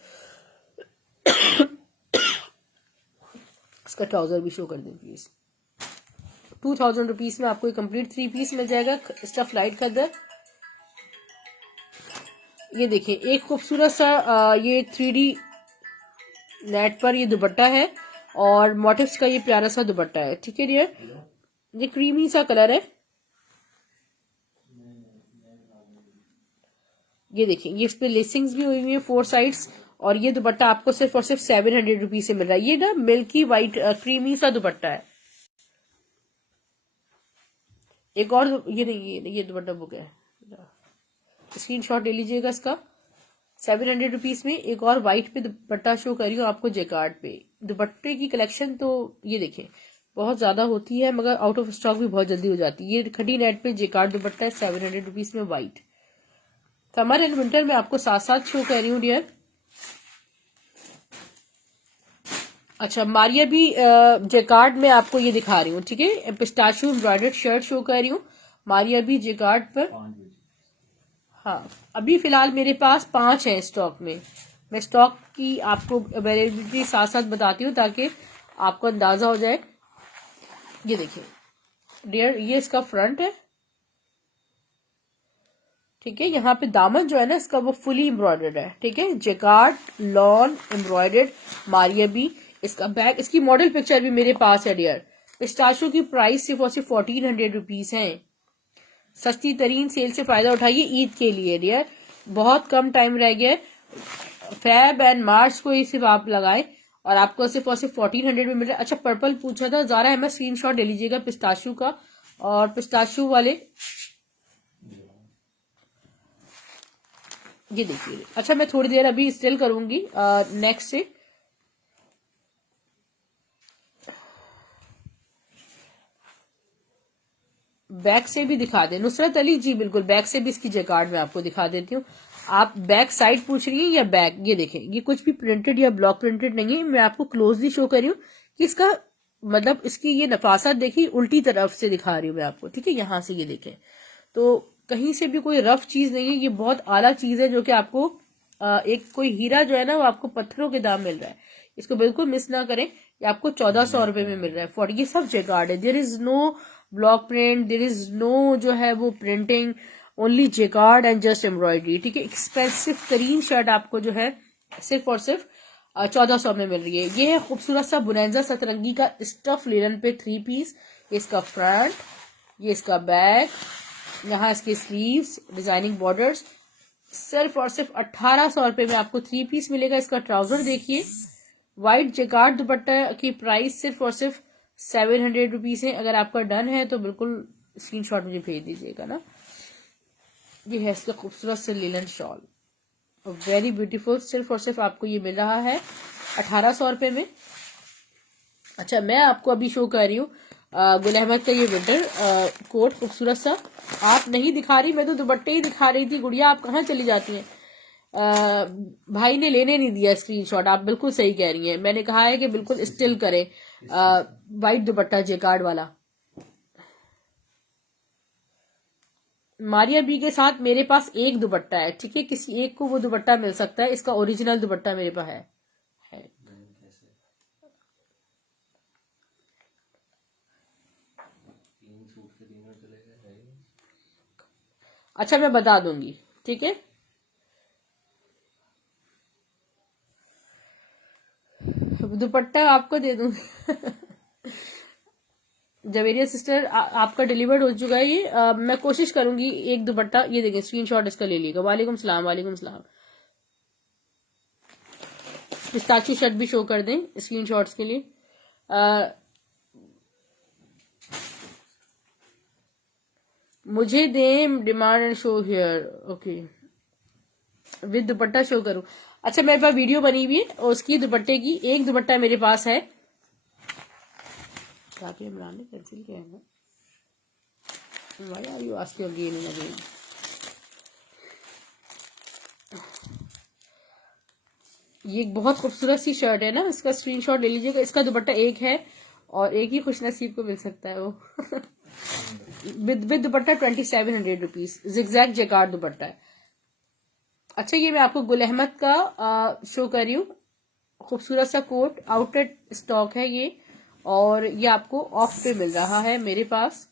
इसका ट्राउजर भी शो कर दें प्लीज। 2000 रुपीज में आपको कंप्लीट 3 पीस मिल जाएगा, स्टफ लाइट खद्दर। ये देखिए एक खूबसूरत सा ये 3D नेट पर ये दुपट्टा है, और मोटिव्स का ये प्यारा सा दुपट्टा है, ठीक है डियर। ये क्रीमी सा कलर है। ये देखिए ये इस पे लेसिंग्स भी हुई हुई है 4 साइड्स, और ये दुपट्टा आपको सिर्फ और सिर्फ 700 रुपीज से मिल रहा है। ये ना मिल्की वाइट क्रीमी सा दुपट्टा है। एक और ये नहीं, ये दुपट्टा बुक है, स्क्रीनशॉट ले लीजिएगा इसका। 700 रुपीज में एक और व्हाइट पे दुपट्टा शो कर रही हूँ आपको जेकार्ड पे। दुपट्टे की कलेक्शन तो ये देखें बहुत ज्यादा होती है, मगर आउट ऑफ स्टॉक भी बहुत जल्दी हो जाती है। ये खड़ी नेट पे जेकार्ड दुपट्टा है 700 रुपीज में व्हाइट। समर एंड विंटर में आपको साथ साथ शो कर रही हूँ डियर। अच्छा मारिया भी जेकार्ड में आपको ये दिखा रही हूँ, ठीक है। पिस्ताशू एम्ब्रॉयडर्ड शर्ट शो कर रही हूँ मारिया भी जेकार्ड पर। हाँ अभी फिलहाल मेरे पास 5 है स्टॉक में। मैं स्टॉक की आपको अवेलेबिलिटी साथ साथ बताती हूँ ताकि आपको अंदाजा हो जाए। ये देखिए डियर ये इसका फ्रंट है, ठीक है। यहाँ पे दामन जो है ना इसका वो फुली एम्ब्रॉयडर्ड है, ठीक है। जेकार्ड लॉन एम्ब्रॉयडर्ड मारिया भी। इसका बैग, इसकी मॉडल पिक्चर भी मेरे पास है डियर। पिस्ताशो की प्राइस सिर्फ और सिर्फ 1400 रुपीज है। सस्ती तरीन सेल से फायदा उठाइए ईद के लिए डियर, बहुत कम टाइम रह गया है। फेब एंड मार्च को ही सिर्फ आप लगाए और आपको सिर्फ और सिर्फ 1400 में मिल रहा है। अच्छा पर्पल पूछा था जारा है, मैं स्क्रीनशॉट ले लीजिएगा पिस्ताशू का, और पिस्ताशू वाले ये देखिए। अच्छा मैं थोड़ी देर अभी स्टिल करूंगी नेक्स्ट से। बैक से भी दिखा दे नुसरत अली जी, बिल्कुल बैक से भी इसकी जेकार्ड में आपको दिखा देती हूँ। आप बैक साइड पूछ रही हैं या बैक? ये देखें ये कुछ भी प्रिंटेड या ब्लॉक प्रिंटेड नहीं है, मैं आपको क्लोजली शो कर रही हूँ कि इसका मतलब इसकी ये नफासत देखिए, उल्टी तरफ से दिखा रही हूँ मैं आपको, ठीक है। यहाँ से ये देखें तो कहीं से भी कोई रफ चीज नहीं है, ये बहुत आला चीज है जो कि आपको एक कोई हीरा जो है ना वो आपको पत्थरों के दाम मिल रहा है। इसको बिल्कुल मिस ना करें। ये आपको 1400 रुपए में मिल रहा है। फॉर ये सब जेकार्ड है, there is no block print, there is no जो है वो printing, only jacquard and just embroidery. ठीक है, एक्सपेंसिव तरीन शर्ट आपको जो है सिर्फ और सिर्फ 1400 में मिल रही है। ये है खूबसूरत सा बुनैजा सतरंगी का स्टफ लिनन पे 3 पीस। ये इसका फ्रंट, ये इसका बैक, यहाँ इसके स्लीव्स, डिजाइनिंग बॉर्डर्स। सिर्फ और सिर्फ 1800 रुपए में आपको 3 पीस मिलेगा। इसका ट्राउजर देखिए, व्हाइट जेकार्ड दुपट्टा की प्राइस सिर्फ और सिर्फ 700 रुपीज है। अगर आपका डन है तो बिल्कुल स्क्रीनशॉट मुझे भेज दीजिएगा ना। ये है इसका खूबसूरत से लिनन शॉल, वेरी ब्यूटीफुल। सिर्फ और सिर्फ आपको ये मिल रहा है 1800 रुपए में। अच्छा, मैं आपको अभी शो कर रही हूँ गुल अहमद का ये विंटर कोट खूबसूरत सा। आप नहीं दिखा रही, मैं तो दुपट्टे ही दिखा रही थी। गुड़िया आप कहाँ चली जाती हैं? भाई ने लेने नहीं दिया स्क्रीनशॉट। आप बिल्कुल सही कह रही हैं, मैंने कहा है कि बिल्कुल स्टिल करें वाइट दुपट्टा जेकार्ड वाला। मारिया बी के साथ मेरे पास एक दुपट्टा है, ठीक है, किसी एक को वो दुपट्टा मिल सकता है। इसका ओरिजिनल दुपट्टा मेरे पास है। अच्छा, मैं बता दूंगी, ठीक है। दुपट्टा आपको दे दूंगी। जवेरिया सिस्टर आपका डिलीवर्ड हो चुका है ये। मैं कोशिश करूंगी एक दुपट्टा, ये देखिए स्क्रीनशॉट इसका ले लीजिएगा। वालेकुम सलाम, वालेकुम सलाम। पिस्ताचियो शर्ट भी शो कर दें स्क्रीनशॉट्स के लिए। मुझे दें demand and show here, okay, with dupatta show करूं। अच्छा, मेरे पास वीडियो बनी हुई है और उसकी दुपट्टे की, एक दुपट्टा मेरे पास है। इमरान ने कैंसिल किया है ना, why are you asking again and again. ये एक बहुत खूबसूरत सी शर्ट है ना, इसका स्क्रीनशॉट ले लीजिएगा। इसका दुपट्टा एक है और एक ही खुशनसीब को मिल सकता है वो। With dupatta 2700 rupees, zigzag jacquard दुपट्टा है। अच्छा, ये मैं आपको गुल अहमद का शो कर रही हूँ। खूबसूरत सा कोट, आउटलेट स्टॉक है ये, और ये आपको ऑफ पे मिल रहा है मेरे पास,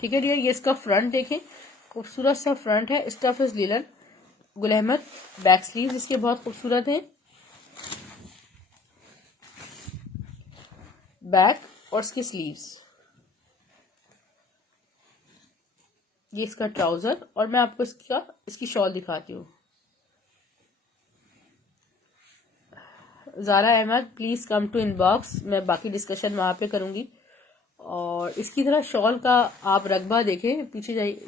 ठीक है डियर। ये इसका फ्रंट देखें, खूबसूरत सा फ्रंट है, stuff is linen, Gul Ahmed. Back sleeves इसके बहुत खूबसूरत हैं, बैक और इसकी स्लीव्स। ये इसका ट्राउजर, और मैं आपको इसकी शॉल दिखाती हूँ। Zara Ahmed please come to inbox, मैं बाकी डिस्कशन वहां पे करूंगी। और इसकी तरह शॉल का आप रकबा देखें, पीछे जाइए,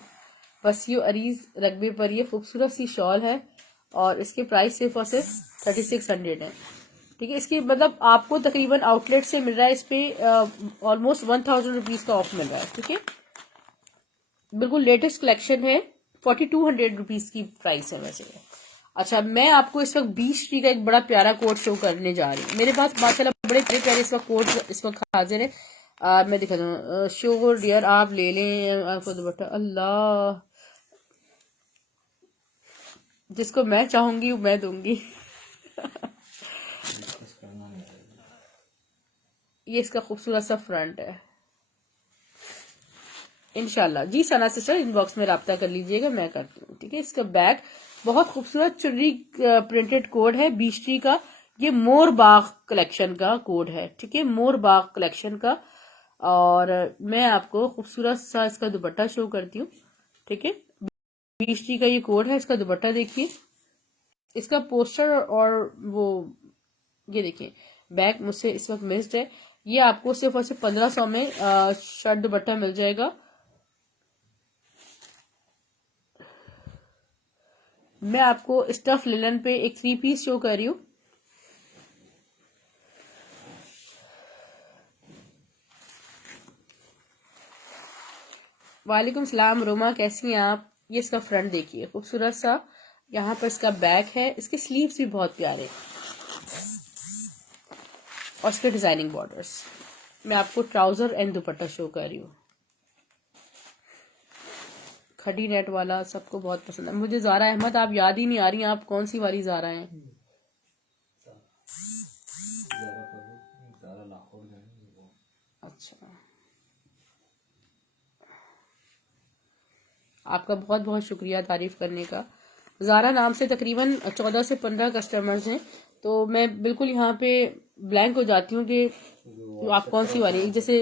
बस ये अरीज रकबे पर ये खूबसूरत सी शॉल है, और इसके प्राइस सिर्फ और सिर्फ 3600 है, ठीक है। इसकी मतलब आपको तकरीबन आउटलेट से मिल रहा है इस पे ऑलमोस्ट 1000 रुपीज का ऑफ मिल रहा है, ठीक है। बिल्कुल लेटेस्ट कलेक्शन है, 4200 रुपीज की प्राइस है वैसे। अच्छा, मैं आपको इस वक्त बीच ट्री का एक बड़ा प्यारा कोट शो करने जा रही हूँ। मेरे पास माशाल्लाह बड़े प्यारे प्यारे इस वक्त कोट इस वक्त हाजिर है। मैं दिखा दूँ, शो डियर आप ले लें आपको दुपट्टा। अल्लाह, जिसको मैं चाहूंगी मैं दूंगी। ये इसका खूबसूरत सा फ्रंट है इंशाल्लाह। जी सना सिस्टर इनबॉक्स में राब्ता कर लीजिएगा, मैं करती हूँ, ठीक है। इसका बैक बहुत खूबसूरत चुनरी प्रिंटेड कोड है बीच ट्री का। ये मोर बाग कलेक्शन का कोड है, ठीक है, मोर बाग कलेक्शन का। और मैं आपको खूबसूरत सा इसका दुपट्टा शो करती हूँ, ठीक है। बीच ट्री का ये कोड है, इसका दुपट्टा देखिए, इसका पोस्टर और वो ये देखिए बैक मुझसे इस वक्त मिस्ड है। ये आपको सिर्फ और सिर्फ 1500 में शर्ट दुपट्टा मिल जाएगा। मैं आपको स्टफ लिनन पे एक 3 पीस शो कर रही हूँ। वालेकुम सलाम रोमा, कैसी हैं आप? ये इसका फ्रंट देखिए खूबसूरत सा, यहाँ पर इसका बैक है, इसके स्लीव्स भी बहुत प्यारे और इसके डिजाइनिंग बॉर्डर्स। मैं आपको ट्राउजर एंड दुपट्टा शो कर रही हूँ, खड़ी नेट वाला, सबको बहुत पसंद है। मुझे ज़ारा अहमद आप याद ही नहीं आ रही, आप कौन सी वाली ज़ारा हैं? आपका बहुत बहुत शुक्रिया तारीफ करने का। ज़ारा नाम से तकरीबन 14 से 15 कस्टमर्स हैं, तो मैं बिल्कुल यहाँ पे ब्लैंक हो जाती हूँ कि आप कौन सी वाली। जैसे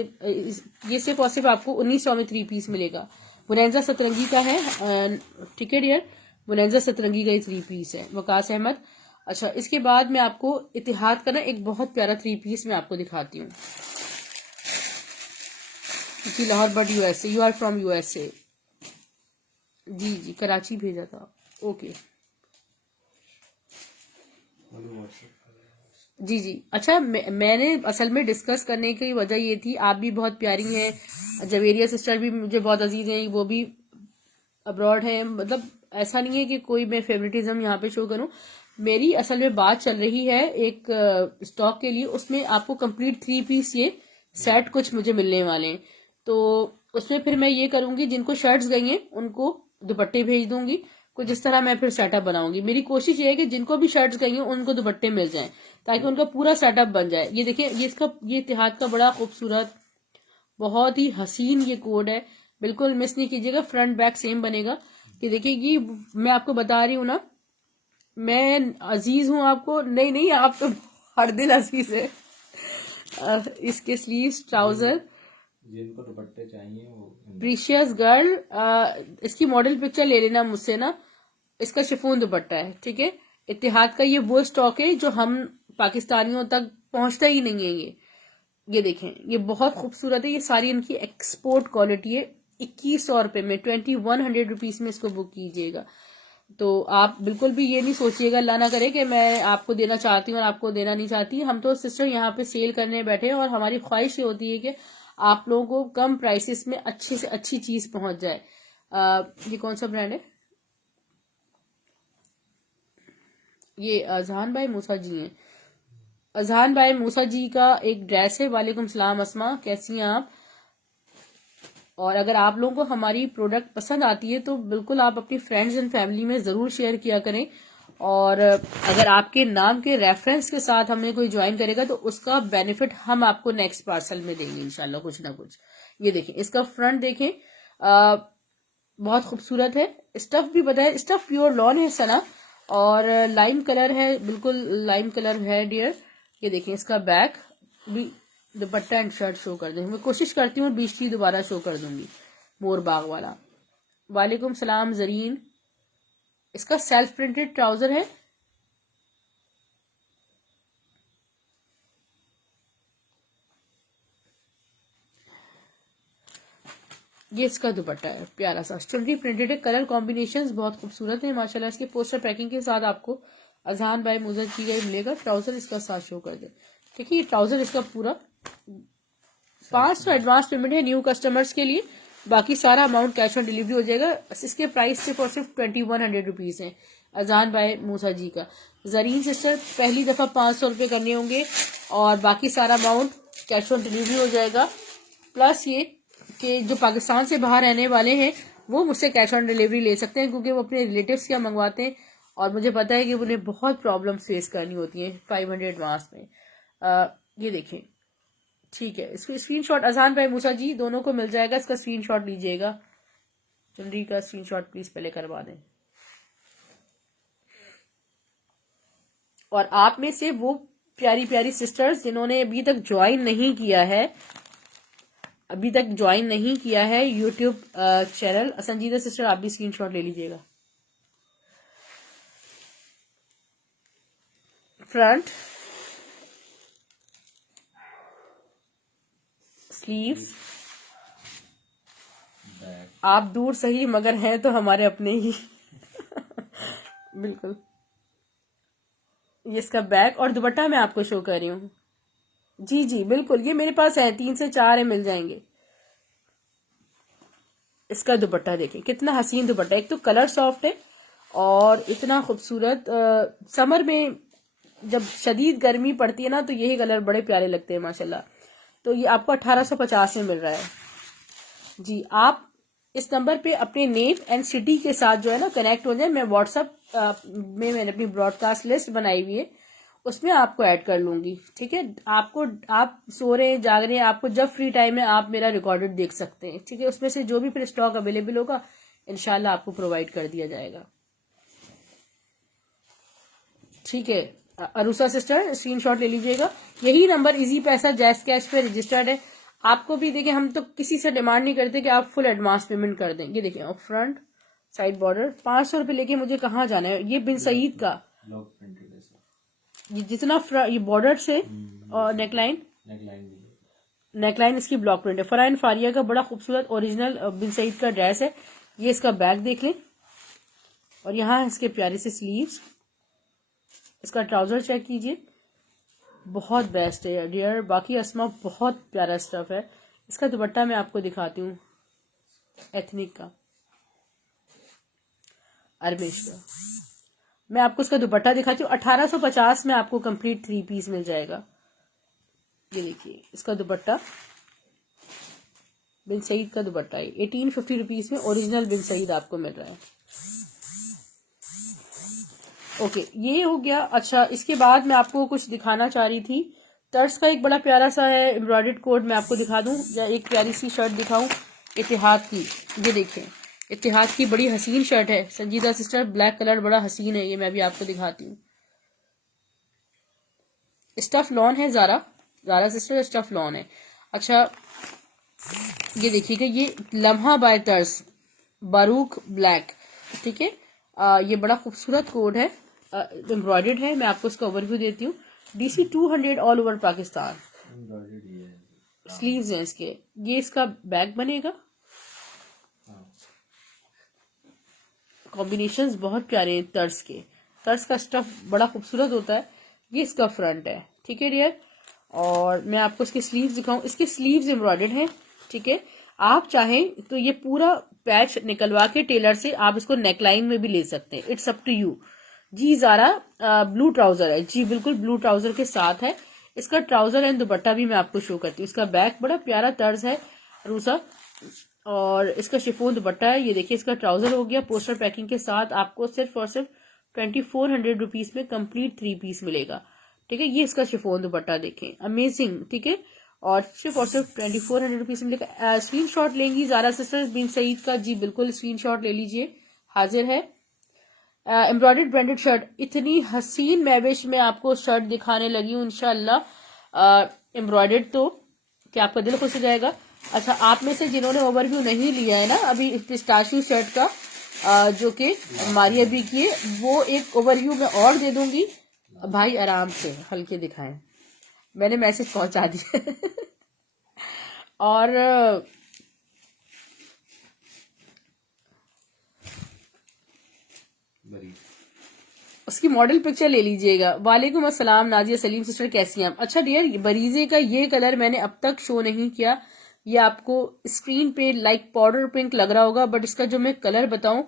ये सिर्फ और सिर्फ आपको 1900 में 3 पीस मिलेगा। बुनैजा सतरंगी का है, ठीक है डियर, बुनैजा सतरंगी का ये 3 पीस है। वकास अहमद। अच्छा, इसके बाद मैं आपको इतिहाद का ना एक बहुत प्यारा 3 पीस मैं आपको दिखाती हूँ जी। Lahore but USA, you are from USA. जी जी, कराची भेजा था। ओके जी जी। अच्छा, मैंने असल में डिस्कस करने की वजह ये थी, आप भी बहुत प्यारी हैं, जवेरिया सिस्टर भी मुझे बहुत अजीज हैं, वो भी अब्रॉड है। मतलब ऐसा नहीं है कि कोई मैं फेवरेटिज्म यहाँ पे शो करूँ। मेरी असल में बात चल रही है एक स्टॉक के लिए, उसमें आपको कंप्लीट 3 पीस ये सेट कुछ मुझे मिलने वाले हैं। तो उसमें फिर मैं ये करूंगी, जिनको शर्ट्स गई हैं उनको दुपट्टे भेज दूंगी कुछ इस तरह। मैं फिर सेटअप बनाऊंगी। मेरी कोशिश ये है कि जिनको भी शर्ट्स गई हैं उनको दुपट्टे मिल जाएं, ताकि उनका पूरा सेटअप बन जाए। ये देखिए, ये इतिहाद का बड़ा खूबसूरत, बहुत ही हसीन ये कोड है, बिल्कुल मिस नहीं कीजिएगा। फ्रंट बैक सेम बनेगा। कि देखिए, ये मैं आपको बता रही हूँ ना, मैं अजीज हूँ आपको। नहीं नहीं, आप तो हर दिन अजीज है। इसके स्लीव्स, ट्राउजर, जिनको दुपट्टे चाहिए वो प्रीशियस गर्ल, इसकी मॉडल पिक्चर ले लेना मुझसे ना। इसका शिफॉन दुपट्टा है, ठीक है। इत्तेहाद का ये वो स्टॉक है जो हम पाकिस्तानियों तक पहुंचता ही नहीं है। ये देखें, ये बहुत खूबसूरत है। ये सारी इनकी एक्सपोर्ट क्वालिटी है। 2100 रुपए में, 2100 रुपीज में इसको बुक कीजिएगा। तो आप बिल्कुल भी ये नहीं सोचिएगा, अल्लाह ना करे, कि मैं आपको देना चाहती हूँ और आपको देना नहीं चाहती। हम तो सिस्टर यहाँ पे सेल करने बैठे हैं, और हमारी ख्वाहिश ये होती है कि आप लोगों को कम प्राइसेस में अच्छी से अच्छी चीज पहुंच जाए। ये कौन सा ब्रांड है? ये अजहान भाई मूसा जी हैं। अजहान भाई मूसा जी का एक ड्रेस है। वालेकुम सलाम अस्मा, कैसी हैं आप? और अगर आप लोगों को हमारी प्रोडक्ट पसंद आती है तो बिल्कुल आप अपनी फ्रेंड्स एंड फैमिली में ज़रूर शेयर किया करें। और अगर आपके नाम के रेफरेंस के साथ हमें कोई ज्वाइन करेगा तो उसका बेनिफिट हम आपको नेक्स्ट पार्सल में देंगे इंशाल्लाह, कुछ ना कुछ। ये देखें, इसका फ्रंट देखें, बहुत खूबसूरत है। स्टफ भी बताए, स्टफ प्योर लॉन है सना, और लाइम कलर है, बिल्कुल लाइम कलर है डियर। ये देखें, इसका बैक भी, दुपट्टा एंड शर्ट शो कर दें। मैं कोशिश करती हूँ बीच की दोबारा शो कर दूंगी, मोर बाग वाला। वालेकुम सलाम जरीन। इसका सेल्फ प्रिंटेड ट्राउजर है। ये इसका दुपट्टा है, प्यारा सा चुनरी प्रिंटेड है। कलर कॉम्बिनेशंस बहुत खूबसूरत है माशाल्लाह। इसके पोस्टर पैकिंग के साथ आपको अजहान बाय मुजर की गई मिलेगा। ट्राउजर इसका साथ शो कर दे, ठीक है। ये ट्राउजर इसका पूरा 500 एडवांस पेमेंट है न्यू कस्टमर्स के लिए, बाकी सारा अमाउंट कैश ऑन डिलीवरी हो जाएगा। इसके प्राइस सिर्फ और सिर्फ 2100 रुपीज है। अजान भाई मूसा जी का। जरीन सिस्टर पहली दफा 500 रुपये करने होंगे और बाकी सारा अमाउंट कैश ऑन डिलीवरी हो जाएगा। प्लस ये कि जो पाकिस्तान से बाहर रहने वाले हैं वो मुझसे कैश ऑन डिलीवरी ले सकते हैं, क्योंकि वो अपने रिलेटिव्स क्या मंगवाते हैं और मुझे पता है कि उन्हें बहुत प्रॉब्लम फेस करनी होती है 500 एडवांस में। ये देखें, ठीक है। इसको स्क्रीनशॉट अजान भाई मूसा जी दोनों को मिल जाएगा। इसका स्क्रीनशॉट लीजिएगा, चुनरी का स्क्रीनशॉट प्लीज पहले करवा दें। और आप में से वो प्यारी प्यारी सिस्टर्स जिन्होंने अभी तक ज्वाइन नहीं किया है, यूट्यूब चैनल, संजीदा सिस्टर आप भी स्क्रीनशॉट ले लीजिएगा। फ्रंट, स्लीव्स, आप दूर सही मगर हैं तो हमारे अपने ही। बिल्कुल। ये इसका बैक और दुपट्टा मैं आपको शो कर रही हूँ। जी जी बिल्कुल, ये मेरे पास है, 3 से 4 है, मिल जाएंगे। इसका दुपट्टा देखिए कितना हसीन दुपट्टा। एक तो कलर सॉफ्ट है और इतना खूबसूरत। समर में जब शदीद गर्मी पड़ती है ना तो यही कलर बड़े प्यारे लगते हैं माशाल्लाह। तो ये आपको 1850 में मिल रहा है जी। आप इस नंबर पे अपने नेम एंड सिटी के साथ जो है ना कनेक्ट हो जाए। मैं व्हाट्सएप में मैंने अपनी ब्रॉडकास्ट लिस्ट बनाई हुई है, उसमें आपको ऐड कर लूंगी, ठीक है। आपको, आप सो रहे हैं जाग रहे हैं, आपको जब फ्री टाइम है आप मेरा रिकॉर्डेड देख सकते हैं, ठीक है। उसमें से जो भी फिर स्टॉक अवेलेबल होगा इंशाल्लाह आपको प्रोवाइड कर दिया जाएगा। ठीक है अरुषा सिस्टर, स्क्रीनशॉट ले लीजिएगा। यही नंबर इजी पैसा जैस कैश पे रजिस्टर्ड है। आपको भी देखिए, हम तो किसी से डिमांड नहीं करते कि आप फुल एडवांस पेमेंट कर दें। ये देखिए फ्रंट साइड बॉर्डर 500 रुपये लेके मुझे कहाँ जाना है। ये बिन सईद का ब्लॉक प्रिंटेड है सर। ये जितना ये बॉर्डर से और नेकलाइन इसकी ब्लॉक प्रिंट है। फरहान फारिया का बड़ा खूबसूरत ओरिजिनल बिन सईद का ड्रेस है। ये इसका बैक देख लें और यहाँ इसके प्यारे से स्लीव्स। इसका ट्राउजर चेक कीजिए, बहुत बेस्ट है डियर। बाकी असमा बहुत प्यारा स्टफ है। इसका दुपट्टा मैं आपको दिखाती हूँ, एथनिक का अरबिश का। मैं आपको इसका दुपट्टा दिखाती हूँ। 1850 में आपको कंप्लीट 3 पीस मिल जाएगा। ये देखिए इसका दुपट्टा बिन सईद का दुपट्टा है। 1850 रुपीज में ओरिजिनल बिन सईद आपको मिल रहा है। ओके ये हो गया। अच्छा इसके बाद मैं आपको कुछ दिखाना चाह रही थी। तर्स का एक बड़ा प्यारा सा है एम्ब्रॉयडर्ड कोट, मैं आपको दिखा दूं या एक प्यारी सी शर्ट दिखाऊं इतिहाद की। ये देखें इतिहाद की बड़ी हसीन शर्ट है संजीदा सिस्टर, ब्लैक कलर बड़ा हसीन है। ये मैं भी आपको दिखाती हूँ। स्टफ लॉन है, ज़ारा सिस्टर स्टफ लॉन है। अच्छा ये देखिएगा, ये लम्हा बाय तर्स बारूक ब्लैक। ठीक है ये बड़ा खूबसूरत कोड है, एम्ब्रॉयडर्ड है। मैं आपको इसका ओवरव्यू देती हूँ। DC 200 all over Pakistan. Sleeves हैं इसके। ये इसका बैक बनेगा। कॉम्बिनेशंस बहुत प्यारे हैं तर्स के। तर्स का स्टफ बड़ा खूबसूरत होता है। ये इसका फ्रंट है। ठीक है डियर, और मैं आपको इसके स्लीव्स दिखाऊं। इसके स्लीव्स एम्ब्रॉयडर्ड हैं। ठीक है आप चाहें तो ये पूरा पैच निकलवा के टेलर से आप इसको नेकलाइन में भी ले सकते हैं। It's up to you. जी ज़ारा ब्लू ट्राउजर है। जी बिल्कुल ब्लू ट्राउजर के साथ है। इसका ट्राउजर एंड दुपट्टा भी मैं आपको शो करती हूँ। इसका बैक बड़ा प्यारा तर्ज है रूसा, और इसका शिफोन दुपट्टा है। ये देखिए इसका ट्राउजर हो गया पोस्टर पैकिंग के साथ। आपको सिर्फ और सिर्फ 2400 रुपीज में कंप्लीट 3 पीस मिलेगा। ठीक है ये इसका शिफोन दुपट्टा देखें, अमेजिंग। ठीक है और सिर्फ 2400 रुपीज मिलेगा। स्क्रीन शॉट लेंगी ज़ारा सिस्टर बिन सईद का? जी बिल्कुल स्क्रीन शॉट ले लीजिए, हाजिर है। एम्ब्रॉयडर्ड ब्रांडेड शर्ट, इतनी हसीन मैविश में आपको शर्ट दिखाने लगी हूँ इंशाल्लाह एम्ब्रॉयडर्ड, तो क्या आपका दिल खुश हो जाएगा। अच्छा आप में से जिन्होंने ओवरव्यू नहीं लिया है ना अभी पिस्ताशियो शर्ट का, जो कि हमारी अभी की है, वो एक ओवरव्यू मैं और दे दूंगी। भाई आराम से हल्के दिखाएं, मैंने मैसेज पहुंचा दिया और उसकी मॉडल पिक्चर ले लीजिएगा। वालेकुम अस्सलाम नाजिया सलीम सिस्टर, कैसी हैं आप? अच्छा डियर बरीजे का ये कलर मैंने अब तक शो नहीं किया। ये आपको स्क्रीन पे लाइक पाउडर पिंक लग रहा होगा, बट इसका जो मैं कलर बताऊं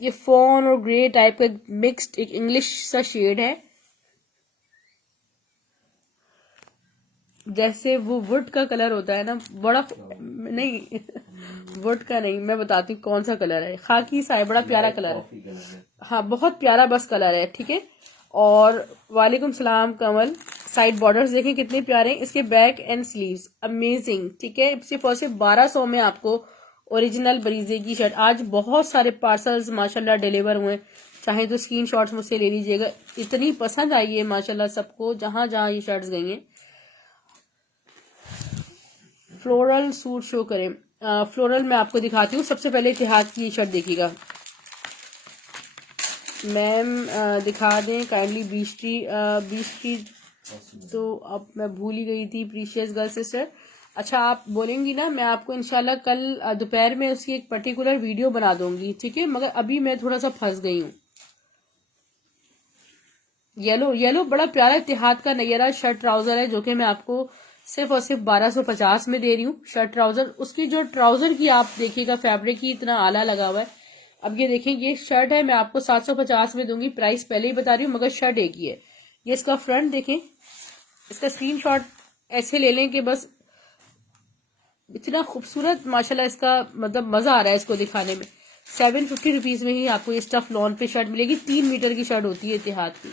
ये फॉन और ग्रे टाइप का मिक्स्ड एक इंग्लिश सा शेड है। जैसे वो वुड का कलर होता है ना, बड़ा नहीं वुड का नहीं, मैं बताती हूँ कौन सा कलर है। खाकी सा है, बड़ा प्यारा कलर है। हाँ बहुत प्यारा बस कलर है। ठीक है और वालेकुम सलाम कमल। साइड बॉर्डर्स देखें कितने प्यारे हैं। इसके बैक एंड स्लीव्स अमेजिंग। ठीक है सिर्फ और सिर्फ 1200 में आपको ओरिजिनल बरीजे की शर्ट। आज बहुत सारे पार्सल्स माशाल्लाह डिलीवर हुए, चाहे तो स्क्रीनशॉट्स मुझसे ले लीजिएगा। इतनी पसंद आई है माशाल्लाह सबको, जहां जहां ये शर्ट्स गई हैं। फ्लोरल सूट शो करें। फ्लोरल मैं आपको दिखाती हूँ। सबसे पहले इतिहाद की शर्ट देखिएगा मैम, दिखा दें काइंडली। बीच ट्री तो अब मैं भूल ही गई थी। प्रीशियस गर्ल सिस्टर, अच्छा आप बोलेंगी ना, मैं आपको इंशाल्लाह कल दोपहर में उसकी एक पर्टिकुलर वीडियो बना दूंगी। ठीक है मगर अभी मैं थोड़ा सा फंस गई हूँ। येलो बड़ा प्यारा इतिहाद का नैयरा शर्ट ट्राउजर है, जो कि मैं आपको सिर्फ और सिर्फ 1250 में दे रही हूँ। शर्ट ट्राउजर, उसकी जो ट्राउजर की आप देखिएगा फैब्रिक की इतना आला लगा हुआ है। अब ये देखें ये शर्ट है, मैं आपको 750 में दूंगी। प्राइस पहले ही बता रही हूँ मगर शर्ट एक ही है। ये इसका फ्रंट देखें, इसका स्क्रीनशॉट ऐसे ले लें कि बस इतना खूबसूरत माशाल्लाह, इसका मतलब मजा आ रहा है इसको दिखाने में। 750 रुपीज में ही आपको ये स्टफ लॉन पे शर्ट मिलेगी। 3 मीटर की शर्ट होती है इतिहाद की।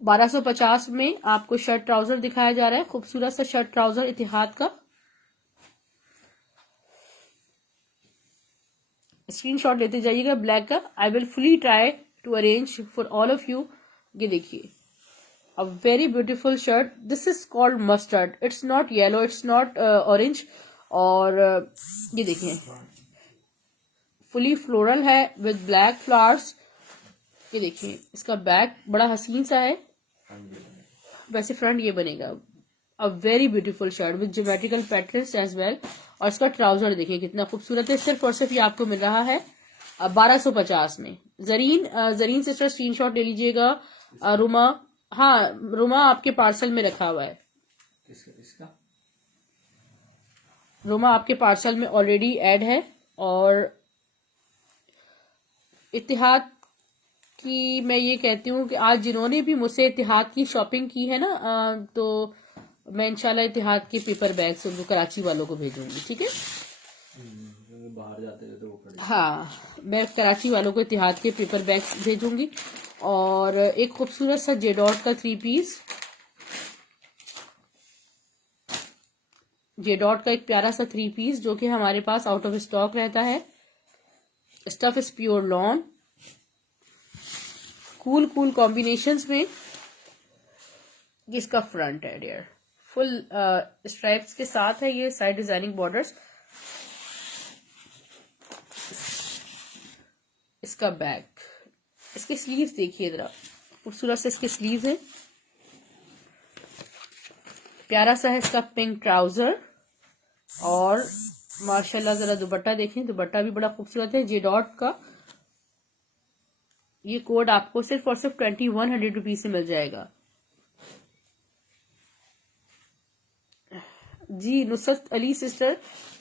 1250 में आपको शर्ट ट्राउजर दिखाया जा रहा है। खूबसूरत सा शर्ट ट्राउजर इतिहाद का। स्क्रीनशॉट लेते जाइएगा ब्लैक का। I will fully try to arrange for all of you. ये देखिए, a very beautiful shirt. This is called mustard, it's not yellow, it's not orange. और ये देखिए, फुली फ्लोरल है विद ब्लैक फ्लावर्स। ये देखिए, इसका बैक बड़ा हसीन सा है, वैसे फ्रंट ये बनेगा। A very beautiful shirt with geometrical patterns as well. और इसका ट्राउजर देखिए कितना खूबसूरत है। सिर्फ और सिर्फ ये आपको मिल रहा है 1250 में। जरीन सिस्टर स्क्रीनशॉट ले लीजिएगा। रुमा, हाँ रुमा आपके पार्सल में रखा हुआ है। इसका रुमा आपके पार्सल में ऑलरेडी ऐड है। और इत्तेहाद की मैं ये कहती हूँ कि आज जिन्होंने भी मुझसे इत्तेहाद की शॉपिंग की है ना, तो मैं इंशाल्लाह इत्तेहाद के पेपर बैग्स उनको कराची वालों को भेजूंगी, ठीक है। बाहर जाते थे तो वो खड़े। हाँ, मैं कराची वालों को इत्तेहाद के पेपर बैग्स भेजूंगी। और एक खूबसूरत सा जेडॉट का 3 पीस, जेडॉट का एक प्यारा सा 3 पीस जो कि हमारे पास आउट ऑफ स्टॉक रहता है। Stuff is pure lawn, cool combinations में। इसका फ्रंट है डियर, फुल स्ट्राइप्स के साथ है। ये साइड डिजाइनिंग बॉर्डर्स। इसका बैक, इसके स्लीव्स देखिए जरा, खूबसूरत से इसके स्लीव्स हैं। प्यारा सा है इसका पिंक ट्राउजर। और माशाल्लाह जरा दुपट्टा देखें, दुपट्टा भी बड़ा खूबसूरत है जेडॉट का। ये कोड आपको सिर्फ और सिर्फ 2100 रुपीज से मिल जाएगा। जी नुसरत अली सिस्टर,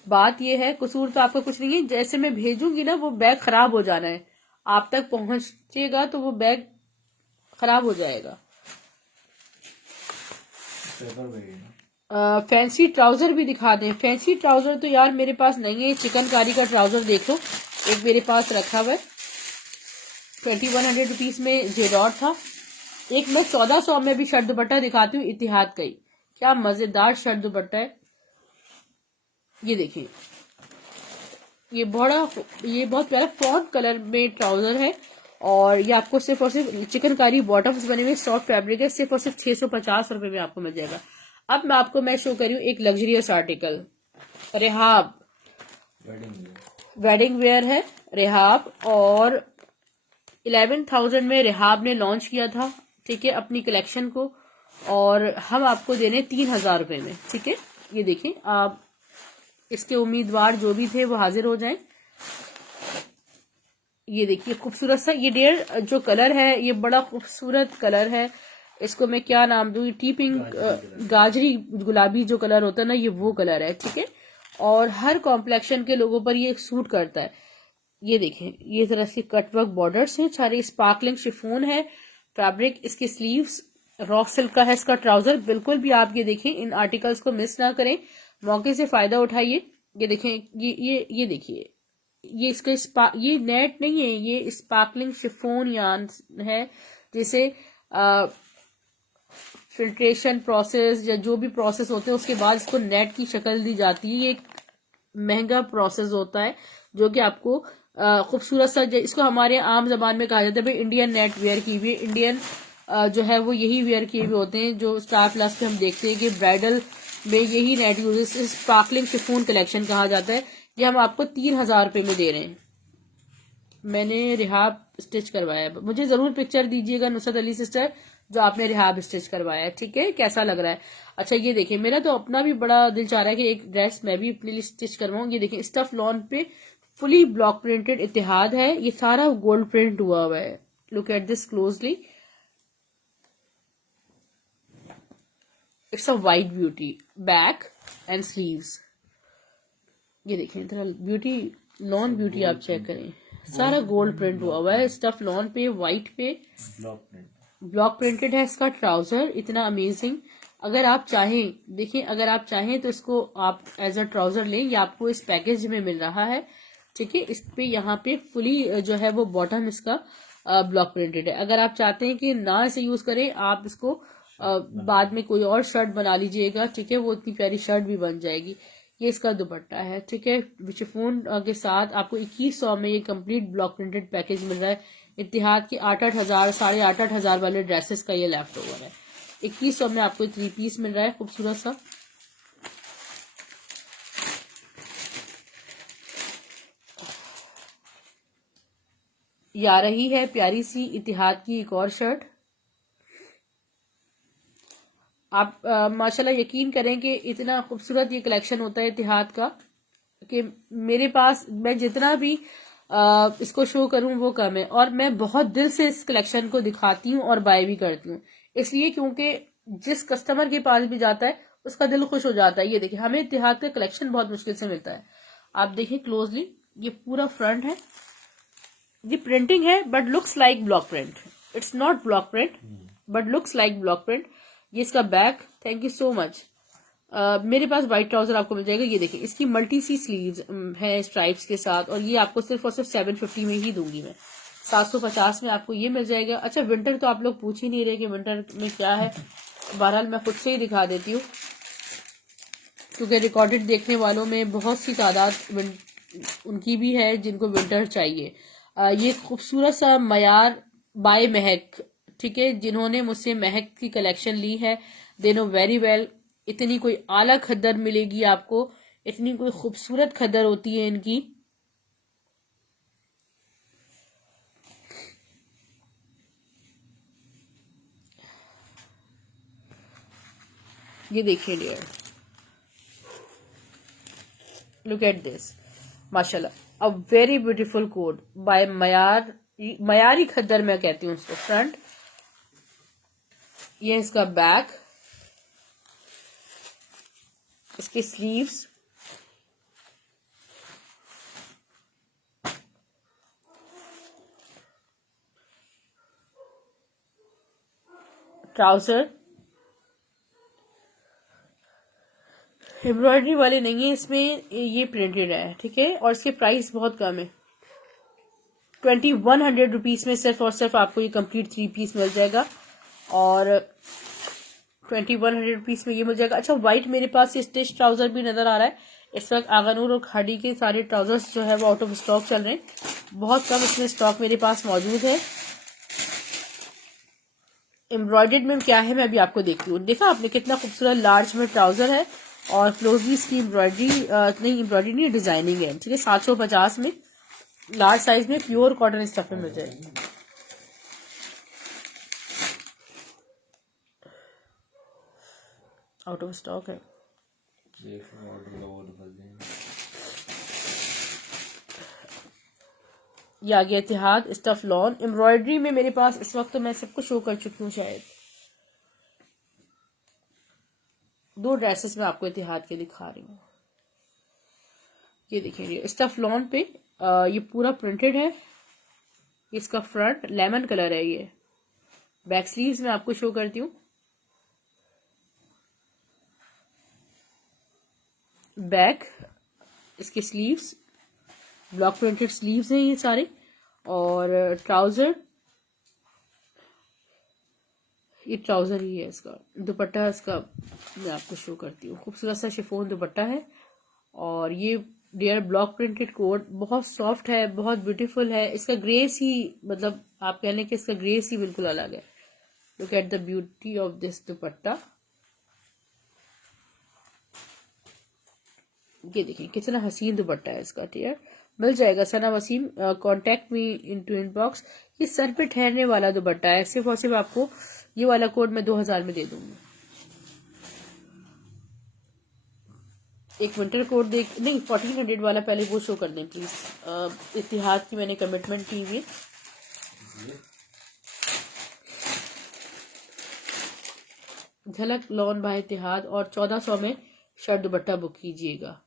बात ये है, कसूर तो आपका कुछ नहीं है। जैसे मैं भेजूंगी ना, वो बैग खराब हो जाना है। आप तक पहुंचेगा तो वो बैग खराब हो जाएगा। फैंसी ट्राउजर भी दिखा दें। फैंसी ट्राउजर तो यार मेरे पास नहीं है। चिकनकारी का ट्राउजर देख लो, एक मेरे पास रखा हुआ है। 2100 रुपीज में जेडॉट था। एक मैं 1400 में भी शर्ट दुपट्टा दिखाती हूँ, इत्तेहाद का ही। क्या मजेदार शर्ट दुपट्टा है। ये देखिए, ये बहुत प्यारा फ्रॉन्ट कलर में ट्राउजर है। और ये आपको सिर्फ और सिर्फ चिकनकारी बॉटम्स बने हुए सॉफ्ट फैब्रिक है। सिर्फ और सिर्फ 650 रुपए में आपको मिल जाएगा। अब मैं शो कर रही हूँ एक luxurious article, rehab wedding where है रेहाब। और 11,000 में रेहाब ने लॉन्च किया था, ठीक है, अपनी कलेक्शन को। और हम आपको देने 3,000 रुपए में, ठीक है। ये देखिए, आप इसके उम्मीदवार जो भी थे वो हाजिर हो जाएं। ये देखिए खूबसूरत सा, ये डियर जो कलर है ये बड़ा खूबसूरत कलर है। इसको मैं क्या नाम दूं, टी पिंक, गाजरी गुलाबी जो कलर होता है ना, ये वो कलर है, ठीक है। और हर कॉम्प्लेक्शन के लोगों पर ये सूट करता है। ये देखें, ये तरह से कटवर्क बॉर्डर्स हैं, सारे स्पार्कलिंग शिफॉन है फैब्रिक। इसके स्लीव्स रॉ सिल्क का है। इसका ट्राउजर बिल्कुल भी आप ये देखें, इन आर्टिकल्स को मिस ना करें, मौके से फायदा उठाइए। ये देखें, ये देखिए, ये इसका ये नेट नहीं है, ये स्पार्कलिंग शिफॉन यान है, जिसे फिल्ट्रेशन प्रोसेस या जो भी प्रोसेस होते हैं उसके बाद इसको नेट की शक्ल दी जाती है। ये एक महंगा प्रोसेस होता है जो कि आपको खूबसूरत सा, इसको हमारे आम जबान में कहा जाता है भाई इंडियन नेट वेयर की हुई। इंडियन जो है वो यही वेयर किए हुए होते हैं। जो स्टार प्लस पे हम देखते हैं कि ब्राइडल में यही net use, sparkling chiffon collection कहा जाता है। ये हम आपको 3,000 रुपए में दे रहे हैं। मैंने रिहाब स्टिच करवाया है, मुझे जरूर पिक्चर दीजिएगा नुसरत अली सिस्टर जो आपने रिहाब स्टिच करवाया है, ठीक है, कैसा लग रहा है। अच्छा ये देखिए, मेरा तो अपना भी बड़ा दिल चाह रहा है कि एक ड्रेस मैं भी अपने लिए स्टिच करवाऊं। ये देखिए, स्टफ लॉन पे फुली ब्लॉक प्रिंटेड इत्तेहाद है। ये सारा गोल्ड प्रिंट हुआ हुआ है। Look at this closely, it's a white beauty, back and sleeves. ये देखिए इतना ब्यूटी, लॉन ब्यूटी आप चेक करें, सारा गोल्ड प्रिंट हुआ हुआ है। स्टफ लॉन पे व्हाइट पे ब्लॉक प्रिंटेड है। इसका ट्राउजर इतना अमेजिंग। अगर आप चाहें, देखिए अगर आप चाहें तो इसको आप एज अ ट्राउजर लें, ये आपको इस पैकेज में मिल रहा है, ठीक है। इस पे यहाँ पे फुली जो है वो बॉटम इसका ब्लॉक प्रिंटेड है। अगर आप चाहते हैं कि ना इसे यूज करें, आप इसको बाद में कोई और शर्ट बना लीजिएगा, ठीक है, वो इतनी प्यारी शर्ट भी बन जाएगी। ये इसका दुपट्टा है, ठीक है। शिफॉन के साथ आपको 2100 में ये कंप्लीट ब्लॉक प्रिंटेड पैकेज मिल रहा है। इत्तिहाद के 8-8 हज़ार 8,500 वाले ड्रेसेस का ये लेफ्ट ओवर है। 2100 में आपको 3 पीस मिल रहा है खूबसूरत सा। ये आ रही है प्यारी सी इत्तिहाद की एक और शर्ट। आप माशाल्लाह यकीन करें कि इतना खूबसूरत ये कलेक्शन होता है इत्तिहाद का कि मेरे पास मैं जितना भी इसको शो करूं वो कम है। और मैं बहुत दिल से इस कलेक्शन को दिखाती हूँ और बाय भी करती हूँ, इसलिए क्योंकि जिस कस्टमर के पास भी जाता है उसका दिल खुश हो जाता है। ये देखिए, हमें इत्तिहाद का कलेक्शन बहुत मुश्किल से मिलता है। आप देखिए क्लोजली, ये पूरा फ्रंट है, ये प्रिंटिंग है but looks like block print. It's not block print but looks like block print. ये इसका back, thank you so much. मेरे पास व्हाइट ट्राउजर आपको मिल जाएगा। ये देखिए, इसकी मल्टी सी स्लीव्स है स्ट्राइप्स के साथ, और ये आपको सिर्फ और सिर्फ 750 में ही दूंगी मैं। 750 में आपको ये मिल जाएगा। अच्छा, विंटर तो आप लोग पूछ ही नहीं रहे कि विंटर में क्या है। बहरहाल मैं खुद से ही दिखा देती हूँ, क्योंकि रिकॉर्डेड देखने वालों में बहुत सी तादाद उनकी भी है जिनको विंटर चाहिए। ये खूबसूरत सा मयार बाय महक, ठीक है। जिन्होंने मुझसे महक की कलेक्शन ली है दे नो वेरी वेल। इतनी कोई आला खद्दर मिलेगी आपको, इतनी कोई खूबसूरत खद्दर होती है इनकी। ये देखिए डियर, लुक एट दिस, माशाल्लाह, a very beautiful code by Mayar. मयारी खद्दर मैं कहती हूँ उसको। फ्रंट, ये इसका बैक, इसके स्लीव्स, ट्राउजर एम्ब्रॉयडरी वाले नहीं है इसमें, ये प्रिंटेड है, ठीक है। और इसके प्राइस बहुत कम है, 2100 रुपीज में सिर्फ और सिर्फ आपको ये कंप्लीट 3 पीस मिल जाएगा। और 2100 रुपीज में ये मिल जाएगा। अच्छा, व्हाइट मेरे पास स्टिच ट्राउजर भी नजर आ रहा है। इस वक्त आगानूर और खाड़ी के सारे ट्राउजर्स जो है वो आउट ऑफ स्टॉक चल रहे हैं। बहुत कम इसमें स्टॉक मेरे पास मौजूद है। एम्ब्रॉयडर्ड में क्या है मैं अभी आपको देखती हूँ। देखा आपने कितना खूबसूरत लार्ज में ट्राउजर है, और क्लोजली इसकी एम्ब्रॉयडरी नहीं डिजाइनिंग है, ठीक है। 750 में लार्ज साइज में प्योर कॉटन स्टफ में मिल जाएगी। आउट ऑफ स्टॉक है। ये आ गया इत्तिहाद स्टफ लॉन। एम्ब्रॉयडरी में मेरे पास इस वक्त तो मैं सबको शो कर चुकी हूँ शायद। 2 ड्रेसेस में आपको इत्तिहाद के दिखा रही हूँ। ये देखिए स्टफ लॉन पे ये पूरा प्रिंटेड है। इसका फ्रंट लेमन कलर है। ये बैक स्लीव्स में आपको शो करती हूँ। बैक, इसके स्लीव्स ब्लॉक प्रिंटेड स्लीव्स हैं ये सारे। और ट्राउजर, ये ट्राउजर ही है। इसका दुपट्टा, इसका मैं आपको शो करती हूँ। खूबसूरत सा शिफॉन दुपट्टा है। और ये डियर ब्लॉक प्रिंटेड कोट बहुत सॉफ्ट है, बहुत ब्यूटीफुल है। इसका ग्रेस ही, मतलब आप कह लें कि इसका ग्रेस ही बिल्कुल अलग है। Look at the beauty of this दुपट्टा। ये देखिए कितना हसीन दुपट्टा है इसका। डियर मिल जाएगा Sana Waseem, contact me into inbox. ये सर पे ठहरने वाला दुपट्टा है। सिर्फ और सिर्फ आपको ये वाला कोड मैं 2000 में दे दूंगी। एक विंटर कोट देख, नहीं 1400 वाला पहले वो शो कर दें प्लीज। इत्तिहाद की मैंने कमिटमेंट की हुई। झलक लॉन बाय इत्तिहाद, और 1400 में शर्ट दुपट्टा बुक कीजिएगा।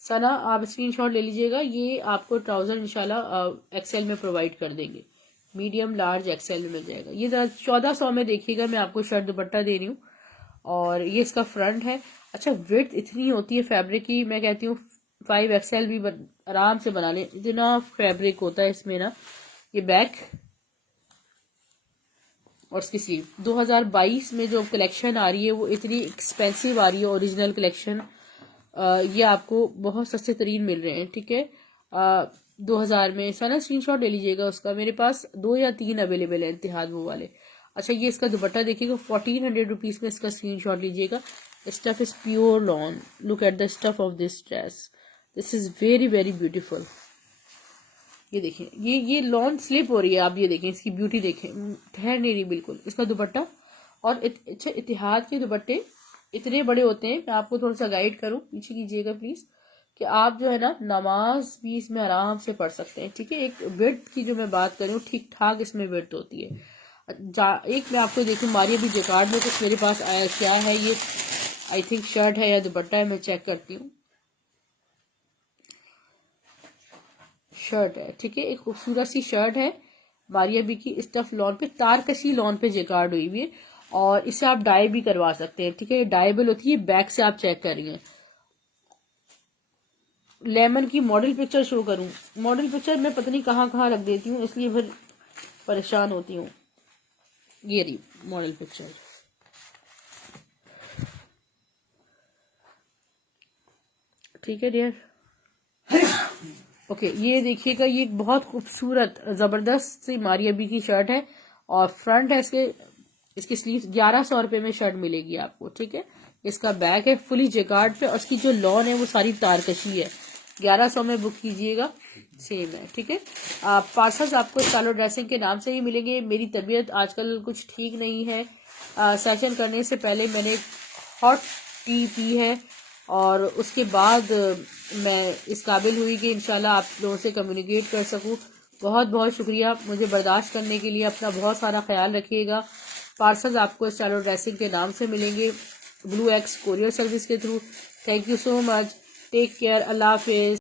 सना आप स्क्रीनशॉट ले लीजिएगा। ये आपको ट्राउजर इंशाल्लाह एक्सेल में प्रोवाइड कर देंगे। मीडियम लार्ज एक्सेल में मिल जाएगा। ये 1400 में देखिएगा मैं आपको शर्ट दुपट्टा दे रही हूँ। और ये इसका फ्रंट है। अच्छा, विड्थ इतनी होती है फैब्रिक की, मैं कहती हूँ 5XL भी आराम से बना लें, इतना फैब्रिक होता है इसमें ना। ये बैक और इसकी स्लीव। 2022 में जो कलेक्शन आ रही है वो इतनी एक्सपेंसिव आ रही है, ओरिजिनल कलेक्शन। ये आपको बहुत सस्ते तरीन मिल रहे हैं, ठीक है। 2000 में सारा स्क्रीनशॉट ले लीजिएगा उसका, मेरे पास 2 या 3 अवेलेबल है इत्तेहाद वो वाले। अच्छा, ये इसका दुपट्टा देखिएगा, 1400 रुपीज़ में इसका स्क्रीनशॉट लीजिएगा। Stuff is pure lawn, look at the stuff of this dress, this is very very beautiful. ये देखें, ये लॉन स्लिप हो रही है, आप ये देखें, इसकी ब्यूटी देखें, ठहर नहीं रही बिल्कुल। इसका दुपट्टा और अच्छा, इत्तेहाद के दुपट्टे इतने बड़े होते हैं, मैं आपको थोड़ा सा गाइड करूं, पीछे कीजिएगा प्लीज, कि आप जो है ना नमाज भी इसमें आराम से पढ़ सकते हैं, ठीक है। एक विड्थ की जो मैं बात करूं, ठीक ठाक इसमें विड्थ होती है। एक मैं आपको देखूं, मारिया भी जकार्ड में कुछ मेरे पास आया, क्या है ये, आई थिंक शर्ट है या दुपट्टा है, मैं चेक करती हूँ। शर्ट है, ठीक है, एक खूबसूरत सी शर्ट है मारिया बी की, स्टफ लॉन पे, तारकशी लॉन पे जेकार्ड हुई हुई है, और इसे आप डाई भी करवा सकते हैं, ठीक है। ये डाइबल होती है, बैक से आप चेक कर रही हैं। लेमन की मॉडल पिक्चर शो करूं, मॉडल पिक्चर मैं पता नहीं कहाँ कहाँ रख देती हूँ, इसलिए फिर परेशान होती हूँ। ये रही मॉडल पिक्चर, ठीक है डियर। ओके, ये देखिएगा, ये एक बहुत खूबसूरत जबरदस्त सी मारिया बी की शर्ट है, और फ्रंट है इसकी स्लीव 1100 रुपये में शर्ट मिलेगी आपको, ठीक है। इसका बैक है फुली जेकार्ड पे, और इसकी जो लॉन है वो सारी तारकशी है। 1100 में बुक कीजिएगा, सेम है, ठीक है। पार्सल्स आपको स्टाइलो ड्रेसिंग के नाम से ही मिलेंगे। मेरी तबीयत आजकल कुछ ठीक नहीं है, सेशन करने से पहले मैंने हॉट टी पी है, और उसके बाद मैं इस काबिल हुई कि इंशाल्लाह आप लोगों से कम्युनिकेट कर सकूं। बहुत बहुत शुक्रिया मुझे बर्दाश्त करने के लिए। अपना बहुत सारा ख्याल रखिएगा। पार्सल्स आपको स्टाइलो ड्रेसिंग के नाम से मिलेंगे, ब्लू एक्स कोरियर सर्विस के through. Thank you so much, take care, अल्लाह हाफिज।